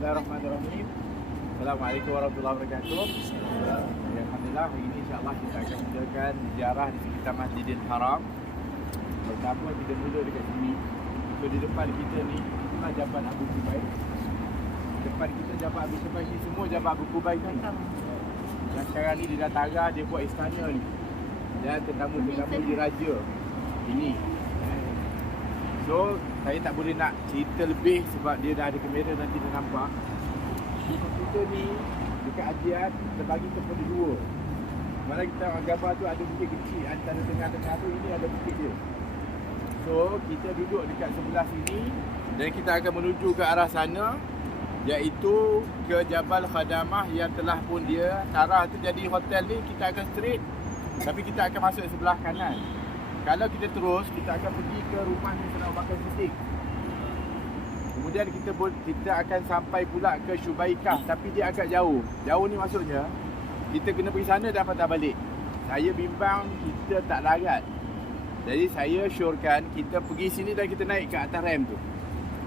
Bismillahirrahmanirrahim. Assalamualaikum warahmatullahi wabarakatuh. Alhamdulillah, hari ini insyaAllah kita akan mulakan ziarah di sekitar Masjidil Haram. Pertama kita mula dekat sini. So di depan kita ni itulah Jabal Abu Qubays. Depan kita Jabal Abu Qubays ni semua Jabal Abu Qubays ni. Yang sekarang ni dia dah tarah, dia buat istana ni. Dan tetamu-tetamu diraja. Ini. So, saya tak boleh nak cerita lebih sebab dia dah ada kamera, nanti dia nampak. Kita ni dekat Ajian terbagi kepada dua. Mana kita tengok gambar tu ada bukit kecil antara tengah-tengah tu, ini ada bukit dia. So, kita duduk dekat sebelah sini dan kita akan menuju ke arah sana, iaitu ke Jabal Khadamah yang telah pun dia tarah tu. Jadi hotel ni kita akan straight, tapi kita akan masuk sebelah kanan. Kalau kita terus, kita akan pergi ke rumah Sayyidina Abu Bakar Siddiq. Kemudian kita akan sampai pula ke Syubaikah, tapi dia agak jauh. Jauh ni maksudnya kita kena pergi sana dan patah balik. Saya bimbang kita tak larat. Jadi saya syorkan kita pergi sini dan kita naik ke atas rem tu.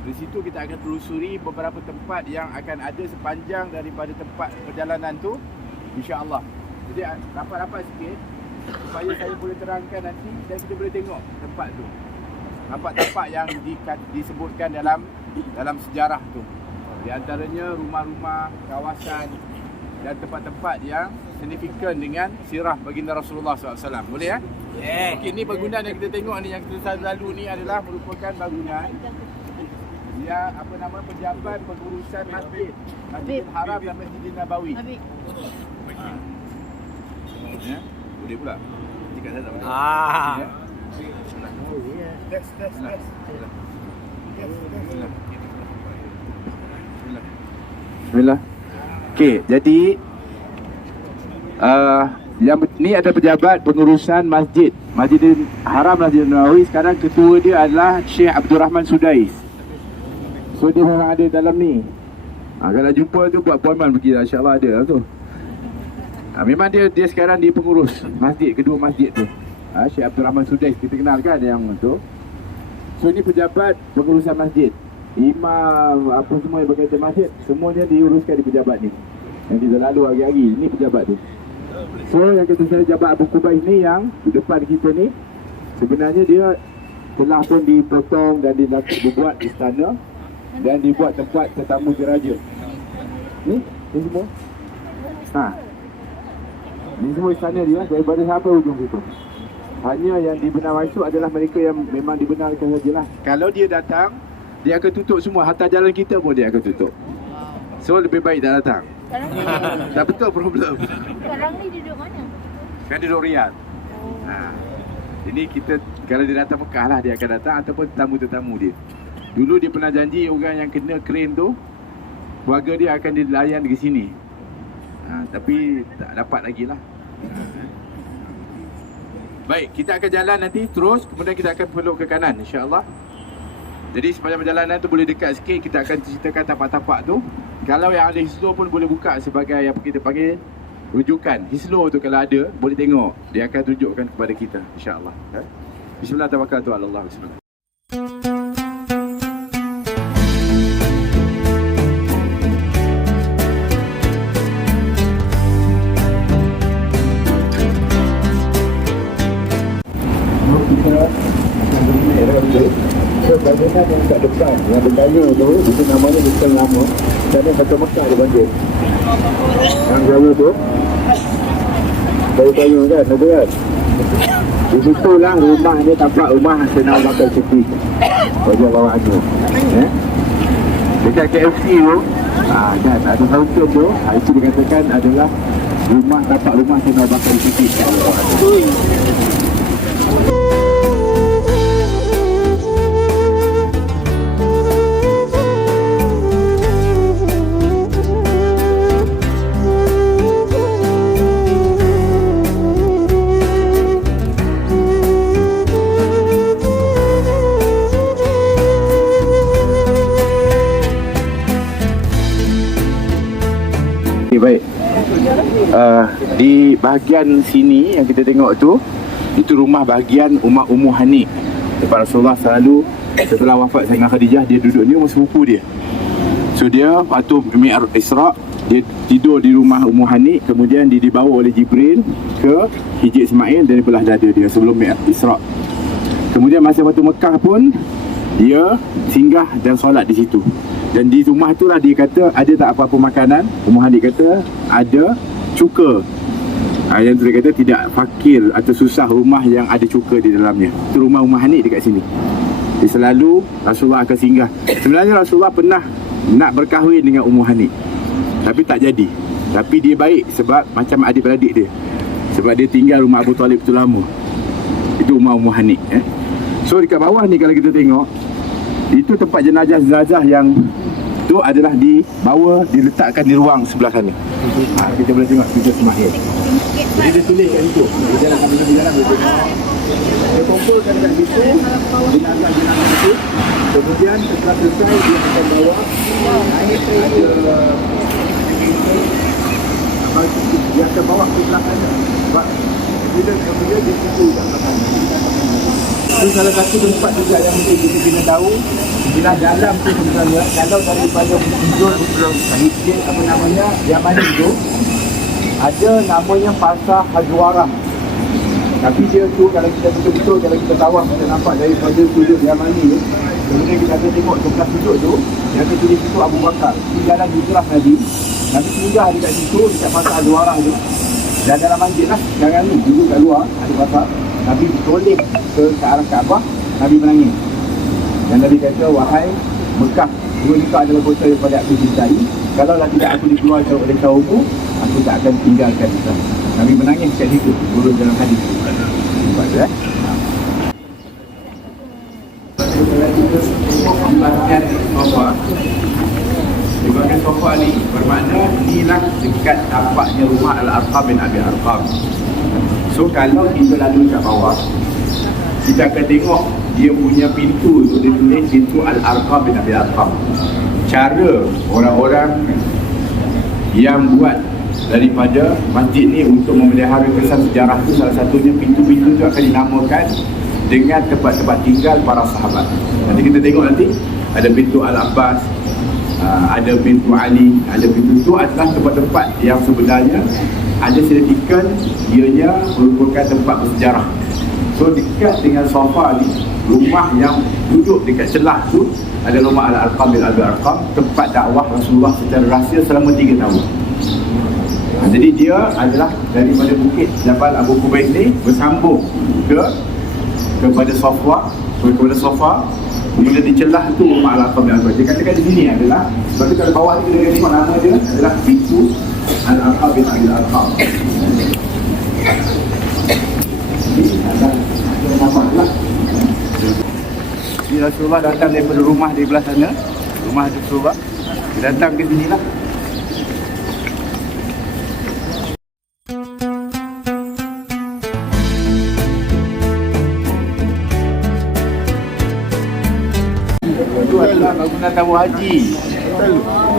Di situ kita akan telusuri beberapa tempat yang akan ada sepanjang daripada tempat perjalanan tu, insya-Allah. Jadi rapat-rapat sikit supaya saya boleh terangkan nanti dan kita boleh tengok tempat tu. Tempat-tempat yang disebutkan dalam sejarah tu. Di antaranya rumah-rumah, kawasan dan tempat-tempat yang signifikan dengan sirah baginda Rasulullah SAW. Boleh ya? Yeah. Okey, ni bangunan yang kita tengok ni, yang kita lalu ni adalah merupakan bangunan yang Pejabat Pengurusan Masjidil Haram dan Masjidil Nabawi. Ya. Boleh pula. Jika saya tak boleh. Ya. Oh yeah. Test. Bismillah. Okey, jadi yang ni ada pejabat pengurusan Masjidil Haram Masjidil Nabawi. Sekarang ketua dia adalah Syekh Abdul Rahman Sudais. So dia memang ada dalam ni. Kalau jumpa tu buat appointment pergi lah, insya-Allah ada lah tu. Memang dia sekarang di pengurus masjid, kedua masjid tu. Syekh Abdul Rahman Sudais, kita kenal kan yang tu. So ini pejabat pengurusan masjid. Imam, apa semua yang berkaitan masjid, semuanya diuruskan di pejabat ni. Yang kita lalu hari-hari, ni pejabat tu. So yang kata saya Jabal Abu Qubays ni yang di depan kita ni, sebenarnya dia telah pun dipotong dan dibuat istana dan dibuat tempat tetamu diraja. Ni semua. Ini semua istana dia daripada sampai ujung situ. Hanya yang dibenar masuk adalah mereka yang memang dibenarkan sajalah. Kalau dia datang, dia akan tutup semua. Hatta jalan kita pun dia akan tutup. So lebih baik tak datang. Tak betul problem. Sekarang ni duduk mana? Kan duduk Riyadh. Ini kita, kalau dia datang Mekah lah dia akan datang, ataupun tetamu-tetamu dia. Dulu dia pernah janji orang yang kena crane tu, keluarga dia akan dilayan ke sini. Tapi tak dapat lagi lah. Baik, kita akan jalan nanti terus, kemudian kita akan belok ke kanan, insya-Allah. Jadi sepanjang perjalanan tu boleh dekat sikit, kita akan ceritakan tapak-tapak tu. Kalau yang ada hislo pun boleh buka sebagai apa kita panggil rujukan. Hislo tu kalau ada, boleh tengok. Dia akan tunjukkan kepada kita, insya-Allah. Bismillah, tawakkaltu ala Allah. Bismillah. So bangunan yang kat depan, yang bergaya tu, itu namanya Hotel Lama. Sana Hotel Mekah dia panggil. Yang gaya tu kayu-kayu kan, ada kan? Di situ lah rumah dia, tampak rumah Sayyidina Abu Bakar Siddiq radhiyallahu anhu. Dekat KFC tu, kan ada fountain tu, itu dikatakan adalah rumah, tampak rumah Sayyidina Abu Bakar Siddiq radhiyallahu anhu. Baik, di bahagian sini yang kita tengok tu, itu rumah bahagian Ummu Hani. Rasulullah selalu setelah wafat Sayyidina Khadijah, dia duduk ni, rumah sepupu dia. So dia waktu Mi'raj Isra', dia tidur di rumah Ummu Hani, kemudian dia dibawa oleh Jibril ke hijab Ismail dari belah dada dia sebelum Mi'raj Isra'. Kemudian masa waktu Mekah pun dia singgah dan solat di situ. Dan di rumah itulah dia kata ada tak apa-apa makanan. Ummu Hani kata ada cuka. Yang tu dia kata tidak fakir atau susah rumah yang ada cuka di dalamnya. Itu rumah Ummu Hani dekat sini. Dia selalu Rasulullah akan singgah. Sebenarnya Rasulullah pernah nak berkahwin dengan Ummu Hani, tapi tak jadi. Tapi dia baik sebab macam adik-beradik dia. Sebab dia tinggal rumah Abu Talib tu lama. Itu rumah Ummu Hani. So dekat bawah ni kalau kita tengok, itu tempat jenazah-jenazah yang tu adalah diletakkan di ruang sebelah sana. Kita boleh tengok hijab Ismail. Jadi dia tulis kat situ. Dia jalan sambil berjalan, dia tengok. Dia kumpulkan kat situ jenazah-jenazah itu. Kemudian setelah selesai dia akan bawa naik dia akan bawa ke belakang sana. Sebab bila kemudian dia situ kat belakang. Itu salah satu tempat juga yang mungkin kita kena tahu. Bila dalam tu sebenarnya, kalau daripada muncul masjid apa namanya Yaman itu, ada namanya Pasar Hajwarah. Tapi dia tu kalau kita betul-betul, kalau kita tawaf, kita nampak daripada sudut Yaman ni, kemudian kita akan tengok sebelah sudut tu, yang tertulis situ Abu Bakar. Itu jalan hijrah Nabi. Nabi singgah dekat situ, dekat Pasar Hajwarah tu. Dan dalam masjid lah, sekarang ni, dulu kat luar, ada pasar. Nabi bertoleh ke arah Kaabah, Nabi menangis. Dan Nabi kata, wahai Mekah, dua itu adalah kota daripada aku cintai. Kalaulah tidak aku dikeluarkan oleh kaumku, aku tak akan tinggalkan Islam. Nabi menangis kat situ, turun dalam hadis itu. Nampak tu di bahagian sofa ni bermakna inilah dekat tampaknya rumah Al-Arqam bin Abi Arqam. So kalau kita lalu kat bawah, kita akan tengok dia punya pintu tu, dia tulis pintu Al-Arqam bin Abi Arqam. Cara orang-orang yang buat daripada masjid ni untuk memelihara kesan sejarah tu, salah satunya pintu-pintu tu akan dinamakan dengan tempat-tempat tinggal para sahabat. Nanti kita tengok nanti ada pintu Al-Abbas, ada pintu Ali, ada pintu tu adalah tempat-tempat yang sebenarnya ada signifikan, ianya merupakan tempat bersejarah. So dekat dengan sofa ni, rumah yang duduk dekat celah tu adalah rumah Al-Arqam bin Abi Arqam, tempat dakwah Rasulullah secara rahsia selama 3 tahun. Jadi dia adalah daripada bukit Jabal Abu Qubays ni bersambung kepada sofa, kemudian di celah tu rumah Al-Arqam bin Abi Arqam. Dia katakan di sini adalah, sebab tu kalau bawah ni kita tengok nama dia adalah pintu Al-Arqam bin Abi Arqam. Ini adalah nama lah. Jadi Rasulullah datang daripada rumah di belah sana, rumah Rasulullah, dia datang ke sini lah. Itu adalah bangunan tamu haji.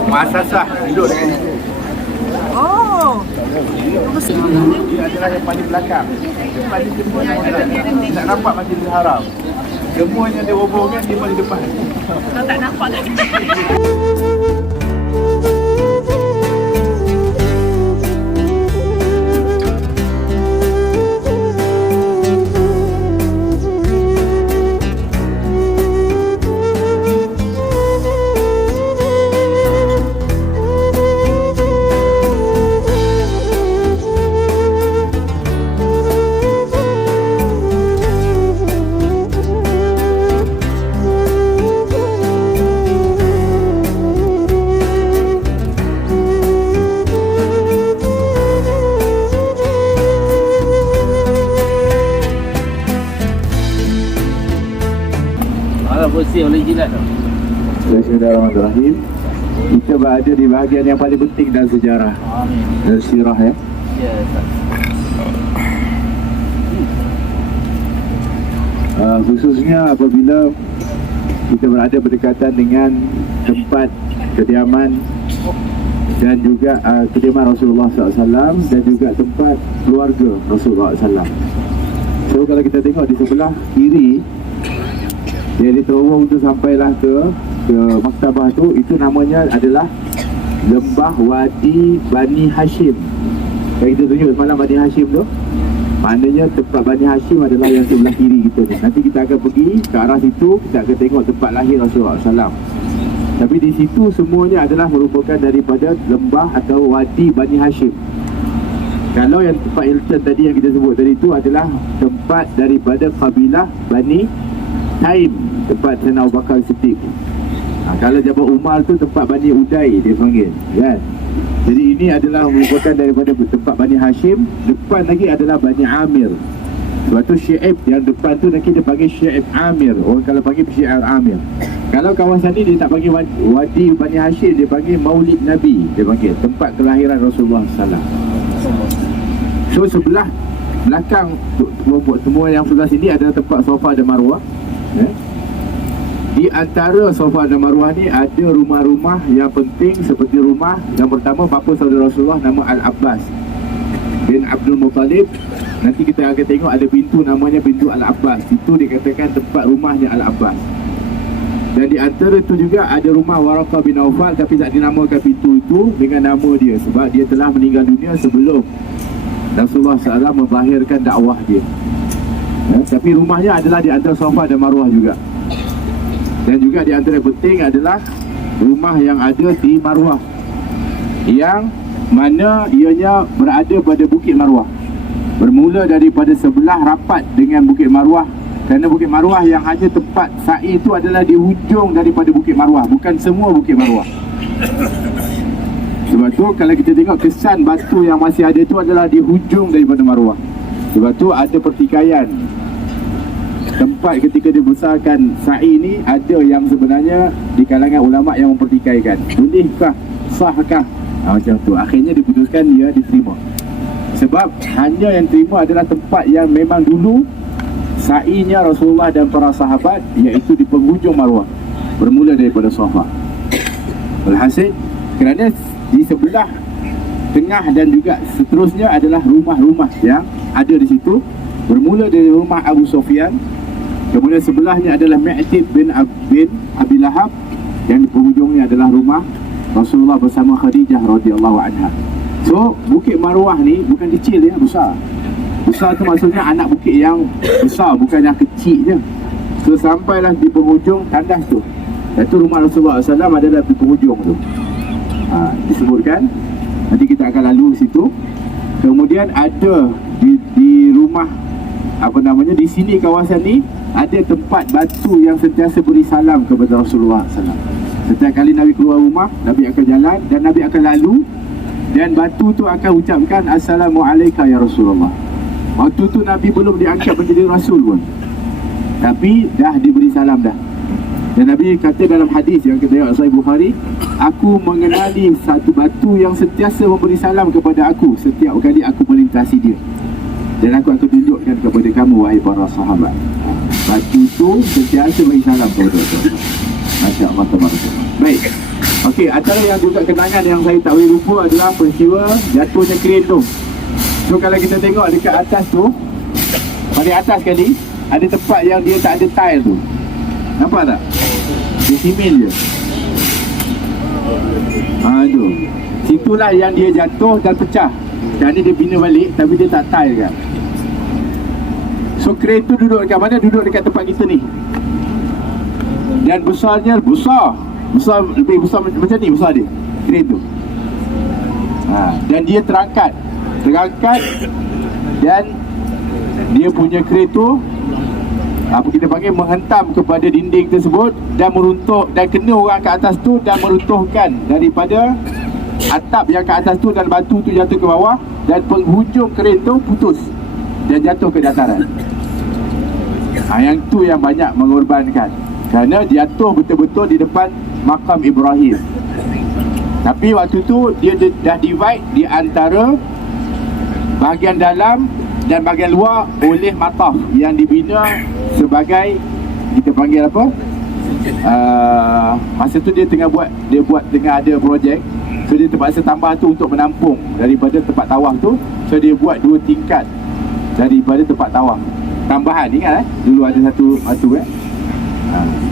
Muassasah duduk dekat situ. Oh. Dia adalah yang paling belakang. Paling depan tak nampak Masjidil Haram. Semuanya dia robohkan, dia paling depan. Kalau tak nampak kat sini. Bersih oleh jilat tu. Bismillahirrahmanirrahim. Kita berada di bahagian yang paling penting dalam sejarah. Amin. Dan sirah ya. Ya, Khususnya apabila kita berada berdekatan dengan tempat kediaman dan juga kediaman Rasulullah SAW dan juga tempat keluarga Rasulullah SAW. So kalau kita tengok di sebelah kiri, dia diterowong tu sampailah ke ke maktabah tu, itu namanya adalah Lembah Wadi Bani Hashim. Yang kita tunjuk semalam Bani Hashim tu, maknanya tempat Bani Hashim adalah yang sebelah kiri kita ni. Nanti kita akan pergi ke arah situ, kita akan tengok tempat lahir Rasulullah SAW. Tapi di situ semuanya adalah merupakan daripada lembah atau Wadi Bani Hashim. Kalau yang tempat Hilton tadi yang kita sebut tadi itu adalah tempat daripada kabilah Bani Taim, tempat Sayyidina Abu Bakar Siddiq. Kalau Jabal Umar tu tempat Bani Uday dia panggil, kan? Jadi ini adalah merupakan daripada tempat Bani Hashim. Depan lagi adalah Bani Amir. Sebab tu Syi'ib yang depan tu nanti dia panggil Syi'ib Amir. Orang kalau panggil Syi'ib Amir. Kalau kawasan ni dia tak panggil Wadi Bani Hashim, dia panggil Maulid Nabi. Dia panggil tempat kelahiran Rasulullah SAW. So sebelah belakang semua yang sebelah sini adalah tempat Safa dan Marwah. Di antara Safa dan Marwah ni ada rumah-rumah yang penting, seperti rumah yang pertama bapa saudara Rasulullah nama Al-Abbas bin Abdul Muttalib. Nanti kita akan tengok ada pintu namanya pintu Al-Abbas. Itu dikatakan tempat rumahnya Al-Abbas. Dan di antara itu juga ada rumah Waraqah bin Aufal, tapi tak dinamakan pintu itu dengan nama dia sebab dia telah meninggal dunia sebelum Rasulullah SAW memzahirkan dakwah dia. Tapi rumahnya adalah di antara Safa dan Marwah juga. Dan juga di antara penting adalah rumah yang ada di Marwah, yang mana ianya berada pada Bukit Marwah. Bermula daripada sebelah rapat dengan Bukit Marwah. Kerana Bukit Marwah yang hanya tempat sa'i itu adalah di hujung daripada Bukit Marwah, bukan semua Bukit Marwah. Sebab tu kalau kita tengok kesan batu yang masih ada itu adalah di hujung daripada Marwah. Sebab tu ada pertikaian tempat ketika dibesarkan sa'i ni, ada yang sebenarnya di kalangan ulama yang mempertikaikan, bolehkah, sahkah, macam tu. Akhirnya diputuskan dia diterima. Sebab hanya yang terima adalah tempat yang memang dulu sa'inya Rasulullah dan para sahabat, iaitu di penghujung Marwah, bermula daripada Safa. Alhasil, kerana di sebelah tengah dan juga seterusnya adalah rumah-rumah yang ada di situ, bermula dari rumah Abu Sufyan, kemudian sebelahnya adalah Mu'tib bin Abi Lahab, yang di penghujungnya adalah rumah Rasulullah bersama Khadijah radhiyallahu anha. So Bukit Marwah ni bukan kecil ya, besar. Besar tu maksudnya anak bukit yang besar, bukan yang kecil je. So sampailah di penghujung tandas tu, iaitu rumah Rasulullah SAW adalah di penghujung tu. Disebutkan, nanti kita akan lalu situ. Kemudian ada di rumah di sini kawasan ni ada tempat batu yang sentiasa beri salam kepada Rasulullah SAW. Setiap kali Nabi keluar rumah, Nabi akan jalan dan Nabi akan lalu, dan batu tu akan ucapkan Assalamualaikum ya Rasulullah. Waktu tu Nabi belum diangkat menjadi Rasul pun, tapi dah diberi salam dah. Dan Nabi kata dalam hadis yang kita tengok Sahih Bukhari, aku mengenali satu batu yang sentiasa memberi salam kepada aku setiap kali aku melintasi dia, dan aku akan tunjukkan kepada kamu wahai para sahabat. Batu tu sentiasa beri salam kepada aku. Masya Allah, tabarakallah. Baik. Okey, antara yang juga kenangan yang saya tak boleh lupa adalah peristiwa jatuhnya kereta tu. So kalau kita tengok dekat atas tu, paling atas sekali ada tempat yang dia tak ada tile tu. Nampak tak? Dia simen je. Tu. Situlah yang dia jatuh dan pecah. Dan dia bina balik, tapi dia tak tile kan. So kereta tu duduk dekat mana? Duduk dekat tempat kita ni. Dan besarnya besar, lebih besar macam ni besar dia kereta tu. Dan dia terangkat dan dia punya kereta apa kita panggil menghentam kepada dinding tersebut dan meruntuh, dan kena orang ke atas tu dan meruntuhkan daripada atap yang ke atas tu, dan batu tu jatuh ke bawah dan penghujung kereta putus dan jatuh ke dataran. Yang tu yang banyak mengorbankan, kerana jatuh betul-betul di depan makam Ibrahim. Tapi waktu tu dia dah divide di antara bahagian dalam dan bahagian luar oleh mataf yang dibina sebagai, kita panggil apa, masa tu dia tengah ada projek. So dia terpaksa tambah tu untuk menampung daripada tempat tawaf tu. So dia buat 2 tingkat daripada tempat tawaf tambahan. Ingat dulu ada satu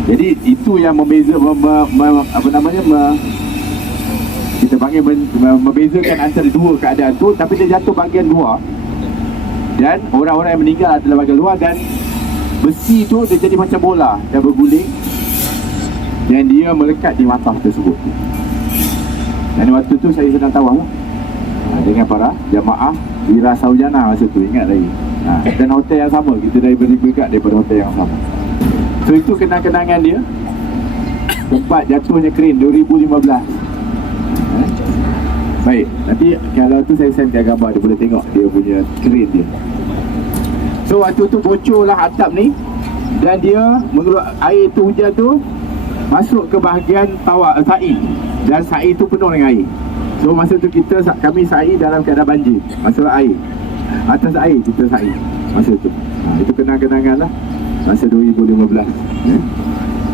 Jadi itu yang membeza apa namanya kita panggil membezakan antara dua keadaan tu, tapi dia jatuh bahagian luar dan orang-orang yang meninggal adalah bahagian luar, dan besi tu dia jadi macam bola dan berguling dan dia melekat di matah tersebut. Dan waktu tu saya sedang tawaf lah dengan para jamaah di Rasaujana masa tu, ingat lagi. Dan hotel yang sama, kita daripada hotel yang sama. So itu kenang-kenangan dia, tempat jatuhnya crane 2015. Baik, nanti kalau tu saya sendkan gambar, dia boleh tengok dia punya crane dia. So waktu tu bocorlah atap ni, dan dia menurut air tu, hujan tu masuk ke bahagian sa'i, dan sa'i tu penuh dengan air. So masa tu kami sa'i dalam keadaan banjir, masalah air, atas air kita sa'i masa tu. Itu kenang-kenangan lah masa 2015.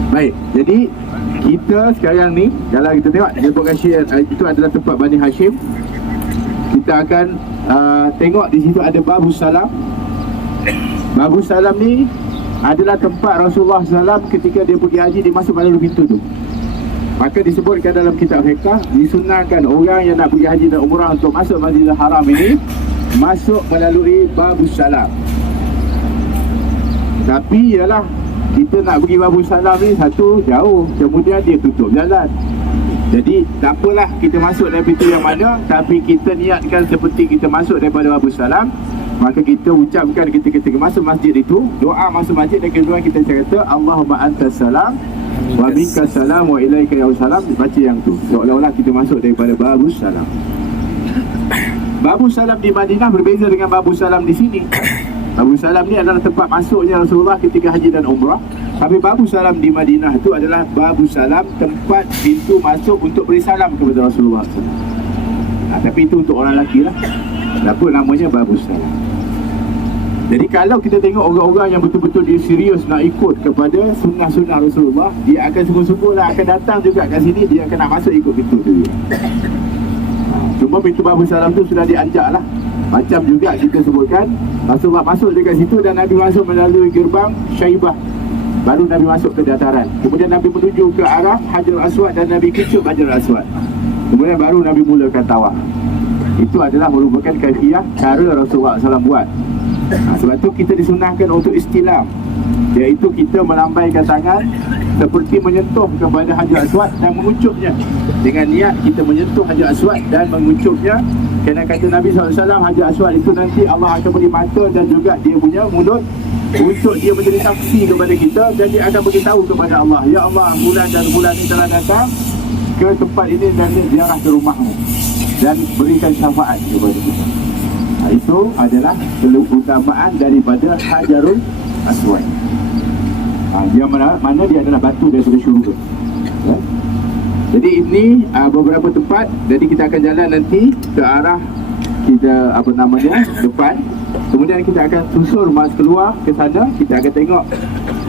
Baik, jadi kita sekarang ni, kalau kita tengok sebutkan syiar, itu adalah tempat Bani Hashim. Kita akan tengok di situ ada Babus Salam. Babus Salam ni adalah tempat Rasulullah SAW ketika dia pergi haji, dia masuk melalui pintu tu. Maka disebutkan dalam kitab fiqh, disunahkan orang yang nak pergi haji dan umrah untuk masuk Masjidil Haram ini masuk melalui Babus Salam. Tapi ialah kita nak pergi Babus Salam ni satu jauh, kemudian dia tutup jalan. Jadi tak apalah kita masuk dari pintu yang mana, tapi kita niatkan seperti kita masuk daripada Babus Salam. Maka kita ucapkan ketika masuk masjid itu, doa masuk masjid, dan kedua kita kata Allahumma antas salam wa minkas salam wa ilaika ya salam. Baca yang tu, seolah-olah kita masuk daripada Babus Salam. Babus Salam di Madinah berbeza dengan Babus Salam di sini. Babus Salam ni adalah tempat masuknya Rasulullah ketika haji dan umrah. Tapi Babus Salam di Madinah itu adalah Babus Salam, tempat pintu masuk untuk beri salam kepada Rasulullah. Tapi itu untuk orang lelaki lah. Kenapa namanya Babus Salam? Jadi kalau kita tengok orang-orang yang betul-betul dia serius nak ikut kepada sunnah-sunnah Rasulullah, dia akan sungguh-sungguh lah akan datang juga kat sini, dia akan nak masuk ikut pintu tu. Cuma pintu Babus Salam tu sudah dianjak lah. Macam juga kita sebutkan Rasulullah masuk dekat situ dan Nabi masuk melalui gerbang Syaibah, baru Nabi masuk ke dataran. Kemudian Nabi menuju ke arah Hajarul Aswad dan Nabi kecup Hajarul Aswad. Kemudian baru Nabi mulakan tawaf. Itu adalah merupakan kaifiah cara Rasulullah SAW buat. Sebab tu kita disunahkan untuk istilam, iaitu kita melambaikan tangan seperti menyentuh kepada Hajar Aswad dan mengucupnya. Dengan niat kita menyentuh Hajar Aswad dan mengucupnya. Kerana kata Nabi SAW, Hajar Aswad itu nanti Allah akan beri mata dan juga dia punya mulut untuk dia menjadi saksi kepada kita, dan dia akan beritahu kepada Allah, ya Allah, bulan dan bulan ini telah datang ke tempat ini dan dia ziarah ke rumahmu dan berikan syafaat kepada kita. Itu adalah keutamaan daripada Hajarul Aswad. Dia mana dia adalah batu daripada syurga. Jadi ini beberapa tempat. Jadi kita akan jalan nanti ke arah kita depan. Kemudian kita akan susur mas keluar ke sana. Kita akan tengok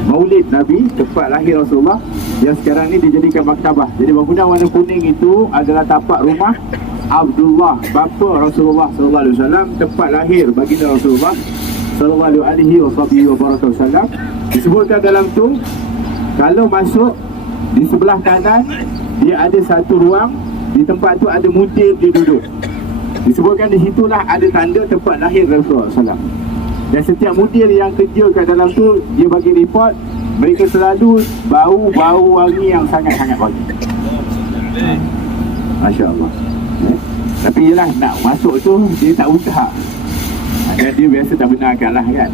Maulid Nabi, tempat lahir Rasulullah, yang sekarang ni dijadikan maktabah. Jadi bangunan warna kuning itu adalah tapak rumah Abdullah, bapa Rasulullah sallallahu alaihi wasallam, tempat lahir baginda Rasulullah sallallahu alaihi wasallam. Disebutkan dalam tu, kalau masuk di sebelah kanan dia ada satu ruang, di tempat tu ada mudir dia duduk. Disebutkan di situlah ada tanda tempat lahir Rasulullah SAW. Dan setiap mudir yang kerja kat dalam tu, dia bagi report, mereka selalu bau wangi yang sangat-sangat wangi. Masya Allah. Tapi yelah, nak masuk tu dia tak usaha, dan dia biasa tak benarkan lah kan,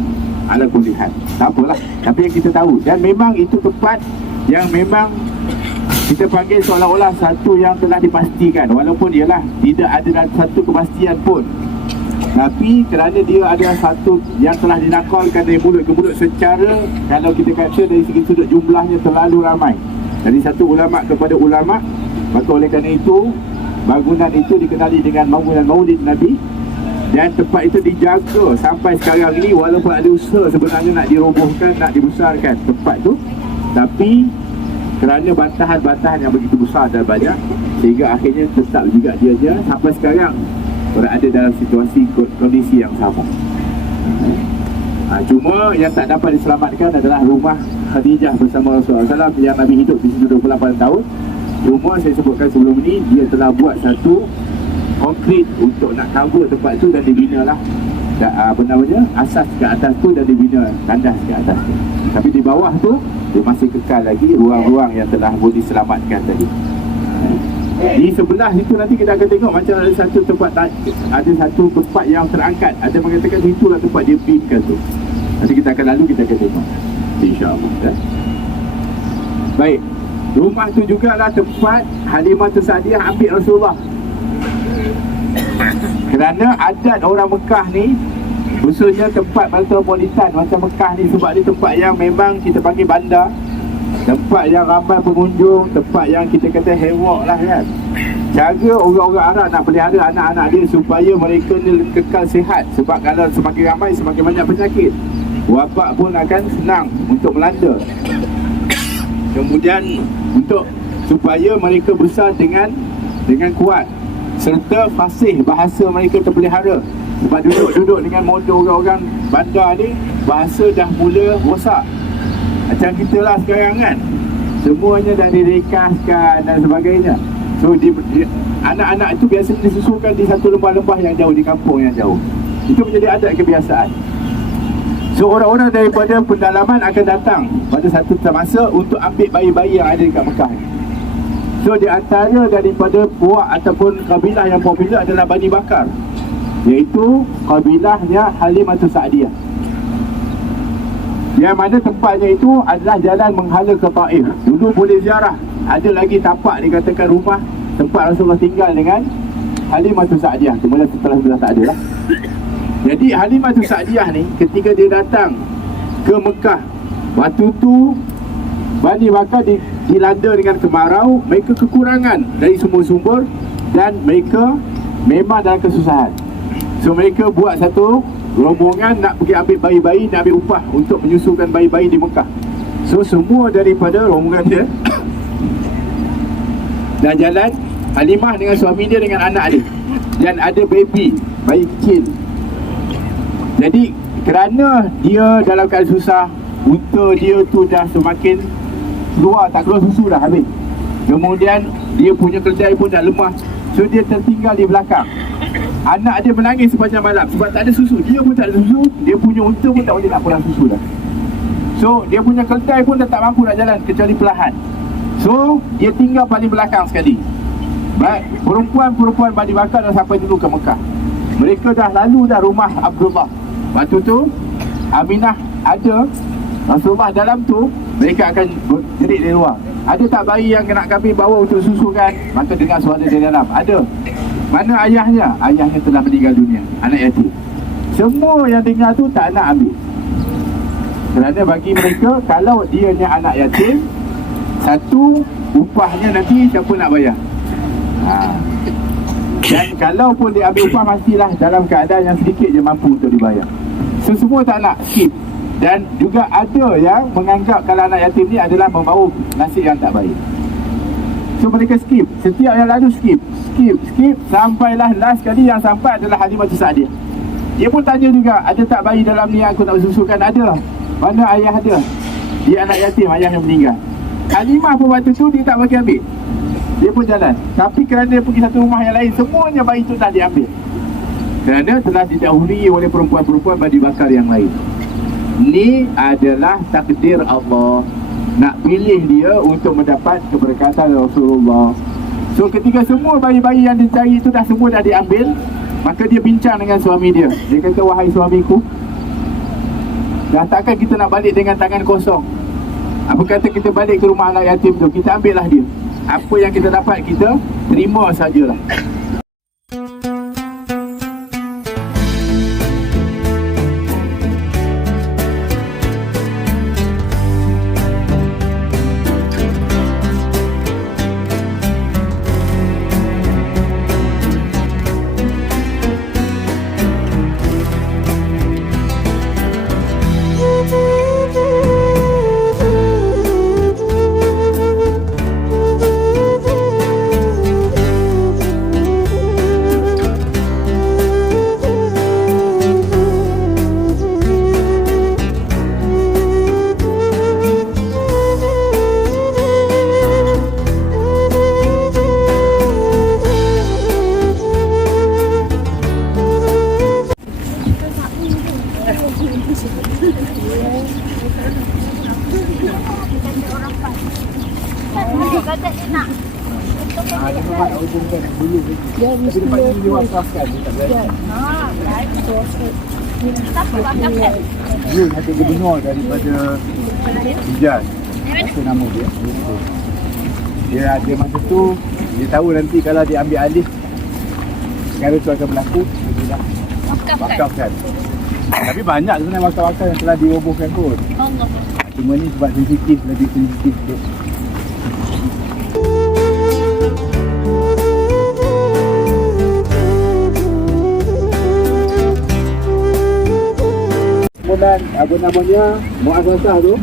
ala kulihat. Tak apalah, tapi yang kita tahu, dan memang itu tempat yang memang kita panggil seolah-olah satu yang telah dipastikan, walaupun ialah tidak ada satu kepastian pun. Tapi kerana dia ada satu yang telah dinakalkan dari mulut ke mulut, secara kalau kita kata dari segi sudut jumlahnya terlalu ramai, dari satu ulama' kepada ulama', maka oleh kerana itu bangunan itu dikenali dengan bangunan Maulid Nabi. Dan tempat itu dijaga sampai sekarang ini, walaupun ada usaha sebenarnya nak dirobohkan, nak dibesarkan tempat itu, tapi kerana bantahan-bantahan yang begitu besar dan banyak, sehingga akhirnya tetap juga dia sampai sekarang berada dalam situasi kondisi yang sama. Cuma yang tak dapat diselamatkan adalah rumah Khadijah bersama Rasulullah SAW yang Nabi hidup di situ 28 tahun. Rumah saya sebutkan sebelum ni, dia telah buat satu konkrit untuk nak cover tempat tu dan dibina lah apa namanya, asas ke atas tu dan dibina tandas ke atas tu. Tapi di bawah tu dia masih kekal lagi ruang-ruang yang telah boleh diselamatkan tadi. Di sebelah situ nanti kita akan tengok macam ada satu tempat yang terangkat. Ada mengatakan itulah tempat dia beamkan tu. Nanti kita akan lalu, kita akan tengok, InsyaAllah ya. Baik, rumah tu jugalah tempat Halimah Sa'diyah ambil Rasulullah. Kerana adat orang Mekah ni, khususnya tempat metropolitan macam Mekah ni, sebab dia tempat yang memang kita panggil bandar, tempat yang ramai pengunjung, tempat yang kita kata hewak lah kan. Cara orang-orang Arab nak pelihara anak-anak dia supaya mereka ni kekal sihat. Sebab kalau semakin ramai, semakin banyak penyakit, wabak pun akan senang untuk melanda. Kemudian untuk supaya mereka besar dengan kuat, serta fasih bahasa mereka terpelihara. Sebab duduk dengan modal orang-orang bandar ni, bahasa dah mula rosak. Macam kita lah sekarang kan, semuanya dah direkaskan dan sebagainya. So anak-anak itu biasa disusulkan di satu lembah-lembah yang jauh, di kampung yang jauh. Itu menjadi adat kebiasaan. So orang-orang daripada pendalaman akan datang pada satu masa untuk ambil bayi-bayi yang ada dekat Mekah. So di antara daripada puak ataupun kabilah yang popular adalah Bani Bakar, iaitu kabilahnya Halimah Sa'diyah, yang mana tempatnya itu adalah jalan menghala ke Taif. Dulu boleh ziarah, ada lagi tapak dikatakan rumah tempat Rasulullah tinggal dengan Halimah Sa'diyah. Kemudian setelah tak ada lah. Jadi Halimah Sa'diyah ni ketika dia datang ke Mekah, waktu tu Bani Bakar dilanda dengan kemarau, mereka kekurangan dari sumber-sumber dan mereka memang dalam kesusahan. So mereka buat satu rombongan nak pergi ambil bayi-bayi, nak ambil upah untuk menyusukan bayi-bayi di Mekah. So semua daripada rombongan dia dah jalan, Halimah dengan suami dia dengan anak dia, dan ada baby kecil. Jadi kerana dia dalam keadaan susah, unta dia tu dah semakin tak keluar susu dah habis. Kemudian dia punya keledai pun dah lemah. So dia tertinggal di belakang. Anak dia menangis sepanjang malam sebab tak ada susu. Dia pun tak ada susu, dia punya unta pun tak boleh nak pulang susu dah. So dia punya keledai pun dah tak mampu nak jalan kecuali perlahan. So dia tinggal paling belakang sekali. Baik, perempuan-perempuan Bani Bakar dah sampai dulu ke Mekah. Mereka dah lalu dah rumah Abdullah. Waktu tu Aminah ada, Rasulullah dalam tu, mereka akan jerit di luar. Ada tak bayi yang nak kami bawa untuk susukan? Maka dengar suara di dalam. Ada. Mana ayahnya? Ayahnya telah meninggal dunia, anak yatim. Semua yang dengar tu tak nak ambil. Kerana bagi mereka, kalau dia ni anak yatim, satu, upahnya nanti siapa nak bayar? Dan kalau pun dia ambil upah, pastilah dalam keadaan yang sedikit je mampu untuk dibayar. So semua tak nak, skip. Dan juga ada yang menganggap kalau anak yatim ni adalah membawa nasib yang tak baik. So mereka skip. Setiap yang lalu skip. Sampailah last kali yang sampai adalah Halimah Sa'diyah. Dia pun tanya juga, ada tak bayi dalam ni yang aku nak susukan? Ada. Mana ayah dia? Dia anak yatim, ayah yang meninggal. Halimah pun waktu tu dia tak bagi ambil. Dia pun jalan. Tapi kerana dia pergi satu rumah yang lain, semuanya bayi tu dah diambil. Kerana telah didahului oleh perempuan-perempuan Bani Bakar yang lain. Ini adalah takdir Allah, nak pilih dia untuk mendapat keberkatan Rasulullah. So ketika semua bayi-bayi yang dicari itu semua dah diambil, maka dia bincang dengan suami dia. Dia kata, wahai suamiku, dah takkan kita nak balik dengan tangan kosong? Apa kata kita balik ke rumah anak yatim tu, kita ambil lah dia. Apa yang kita dapat, kita terima sajalah. Dia memang nak hubungkan dulu lagi. Tapi lepas ni dia wasafkan, dia tak boleh. Dia nanti gubernur daripada Hijaz. Apa nama dia? Lupa. Dia masa tu, dia tahu nanti kalau dia ambil alih, perkara tu akan berlaku, dia dah wakafkan. Tapi banyak sebenarnya wakaf-wakaf yang telah dirobohkan kot. Cuma ni sebab sensitif, lebih sensitif tu. Kemudian apa namanya, muasasah tu.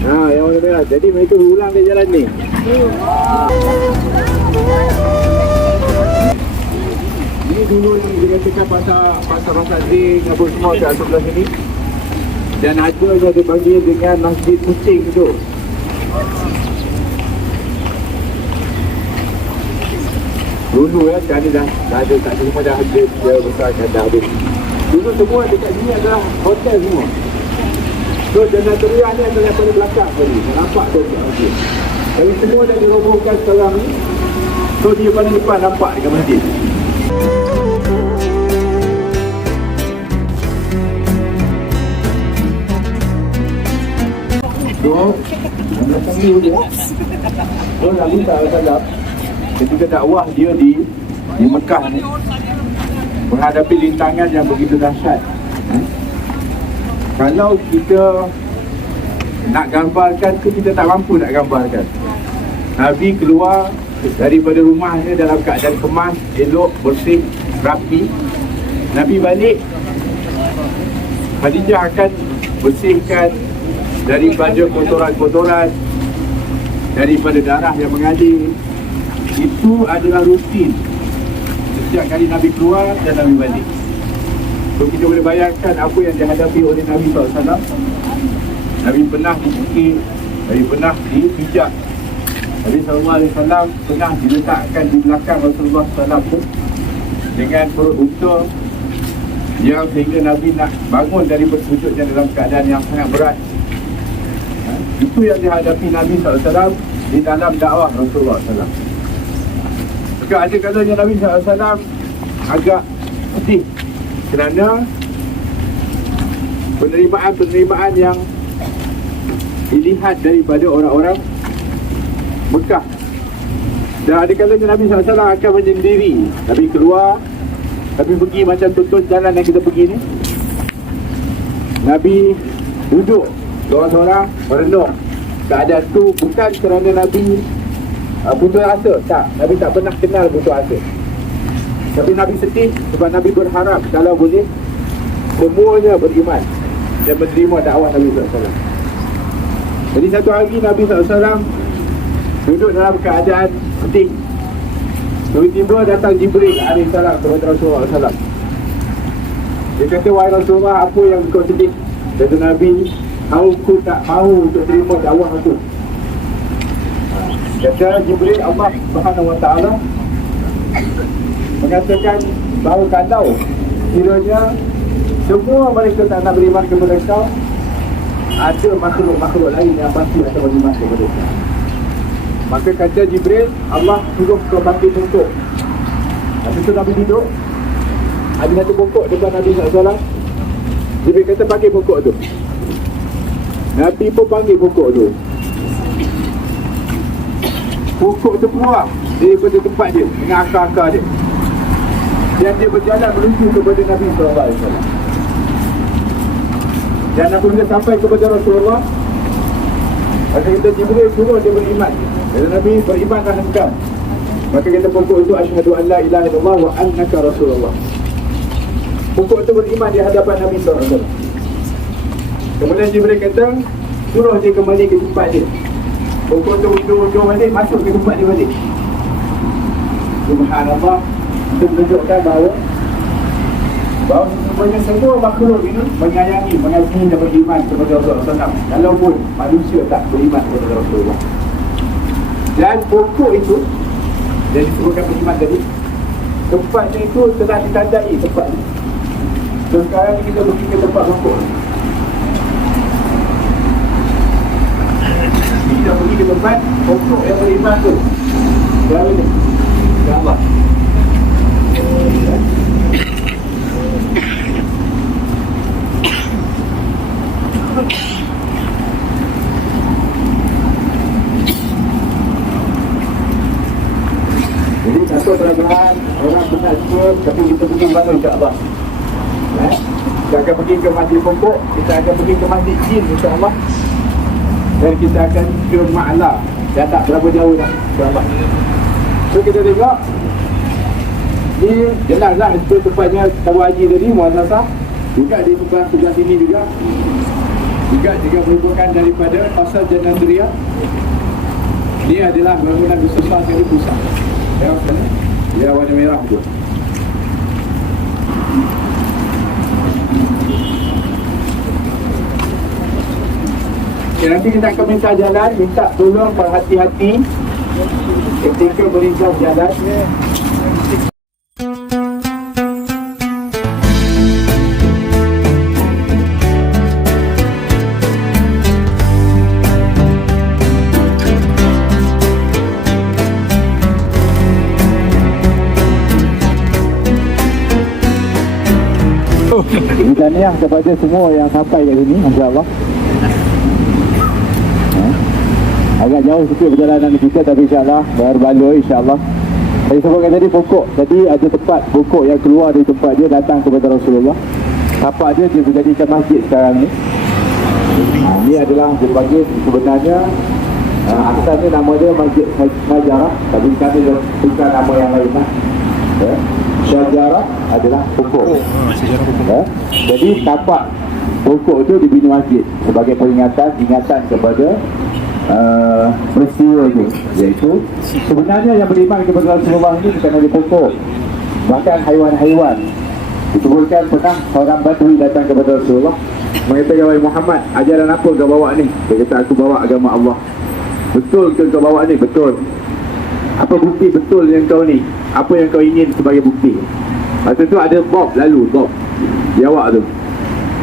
Yang warna merah. Jadi mereka ulang di jalan ni. Ini dulu ni dia katakan pasar ring apa semua kat sebelah sini. Dan ada yang dipanggil dengan Masjid Kucing tu. Dulu sekarang ni dah ada, tak semua dah ada, dia besarkan dah habis. Dulu semua dekat sini adalah hotel semua. So Janaturiah ni adalah pada belakang tadi. Nampak tu masjid. Tapi semua dah dirobohkan sekarang ni. So dia pada depan nampak dekat masjid. So belakang ni dia. So Nabi SAW ketika dakwah dia di Mekah ni menghadapi rintangan yang begitu dahsyat. Kalau kita nak gambarkan ke, kita tak mampu nak gambarkan. Nabi keluar daripada rumahnya dalam keadaan kemas, elok, bersih, rapi. Nabi balik, Khadijah akan bersihkan daripada kotoran-kotoran, daripada darah yang mengalir. Itu adalah rutin setiap kali Nabi keluar dan Nabi balik. So kita boleh bayangkan apa yang dihadapi oleh Nabi SAW. Nabi pernah dipukul, Nabi pernah dipijak, Nabi SAW pernah diletakkan di belakang Rasulullah SAW dengan perut unta yang sehingga Nabi nak bangun dari sujudnya dalam keadaan yang sangat berat. Itu yang dihadapi Nabi SAW di dalam dakwah Rasulullah SAW. Maka ada kalanya Nabi SAW agak sedih kerana penerimaan yang dilihat daripada orang-orang Mekah. Dan ada kalanya Nabi SAW akan menyendiri. Nabi keluar, Nabi pergi macam tuntut jalan yang kita pergi ni. Nabi duduk seorang-seorang merenung. Keadaan tu bukan kerana Nabi putus asa. Tak, Nabi tak pernah kenal putus asa. Tapi Nabi sedih sebab Nabi berharap kalau boleh semuanya beriman dan menerima dakwah Nabi SAW. Jadi satu hari Nabi SAW duduk dalam keadaan sedih. Tiba-tiba datang Jibril alaihissalam kepada Rasulullah SAW. Dia kata, wahai Rasulullah, apa yang kau sedih? Kata Nabi, aku tak mahu untuk terima dakwah aku. Kata Jibril, Allah Subhanahu Wa Taala mengatakan bahawa kalau kiranya semua mereka tak nak beriman kepada kau, ada makhluk-makhluk lain yang pasti akan beriman kepada kau. Maka kata Jibril, Allah suruh kau bangkit pokok. Masa tu Nabi duduk, ada satu pokok depan Nabi SAW. Jibril kata panggil pokok tu. Nabi pun panggil pokok tu. Pokok tu keluar daripada tempat dia dengan akar-akar dia. Dan dia berjalan menuju kepada Nabi SAW. Dan apabila sampai kepada Rasulullah, maka kata Jibril suruh dia beriman. Kata Nabi, berimanlah engkau. Maka kata pokok itu, asyhadu an la ilaha illallah wa annaka Rasulullah. Pokok itu beriman di hadapan Nabi SAW. Kemudian Jibril kata, suruh dia kembali ke tempat dia. Pokok itu ujung-ujung balik, masuk ke tempat dia balik. Subhanallah. Itu menunjukkan bahawa sebenarnya semua makhluk ini menyayangi, mengasihi dan beriman kepada Rasulullah SAW. Walaupun manusia tak beriman kepada Rasulullah. Dan pokok itu, yang disebutkan beriman tadi, tempatnya itu telah ditandai tempat ini. So sekarang ni kita pergi ke tempat pokok. Kita pergi ke tempat pokok yang beriman tu. Berapa ni? InsyaAllah. Jadi satu perlahan orang penat sikit, tapi kita pergi mana insyaAllah. Kita akan pergi ke Masjid Pokok, kita akan pergi ke Masjid Jin insyaAllah. Dan kita akan ke Ma'la. Dah tak berapa jauh dah insyaAllah. So kita tengok ni jelaslah itu tempatnya Tawa Haji tadi, Muazzazah. Juga di sebelah sini juga merupakan daripada Pasar Janandria. Dia adalah bangunan besar sekali pusat. Ya, dia warna merah tu. Okay, nanti kita akan minta jalan, minta tolong berhati-hati ketika melintas jalan. Tahniah kepada semua yang sampai kat sini, insyaAllah. Agak jauh sikit perjalanan kita, tapi insyaAllah berbaloi insyaAllah. Saya sebutkan tadi pokok, tadi ada tempat pokok yang keluar dari tempat dia datang kepada Rasulullah. Tapak dia menjadikan masjid sekarang ni. Ini adalah dia sebenarnya asalnya nama dia Masjid Syajarah, tapi kami bukan nama yang lain lah. Syajarah adalah pokok. Jadi tapak pokok tu dibina masjid sebagai ingatan kepada peristiwa itu, iaitu sebenarnya yang beriman kepada Rasulullah ini bukan hanya pokok, bahkan haiwan-haiwan. Disebutkan pernah seorang Badui datang kepada Rasulullah mengatakan, "Wahai Muhammad, ajaran apa kau bawa ni?" Dia kata, "Aku bawa agama Allah." "Betul ke kau bawa ni?" "Betul." "Apa bukti betul yang kau ni? Apa yang kau ingin sebagai bukti?" Masa tu ada Bob lalu, Bob jawab tu.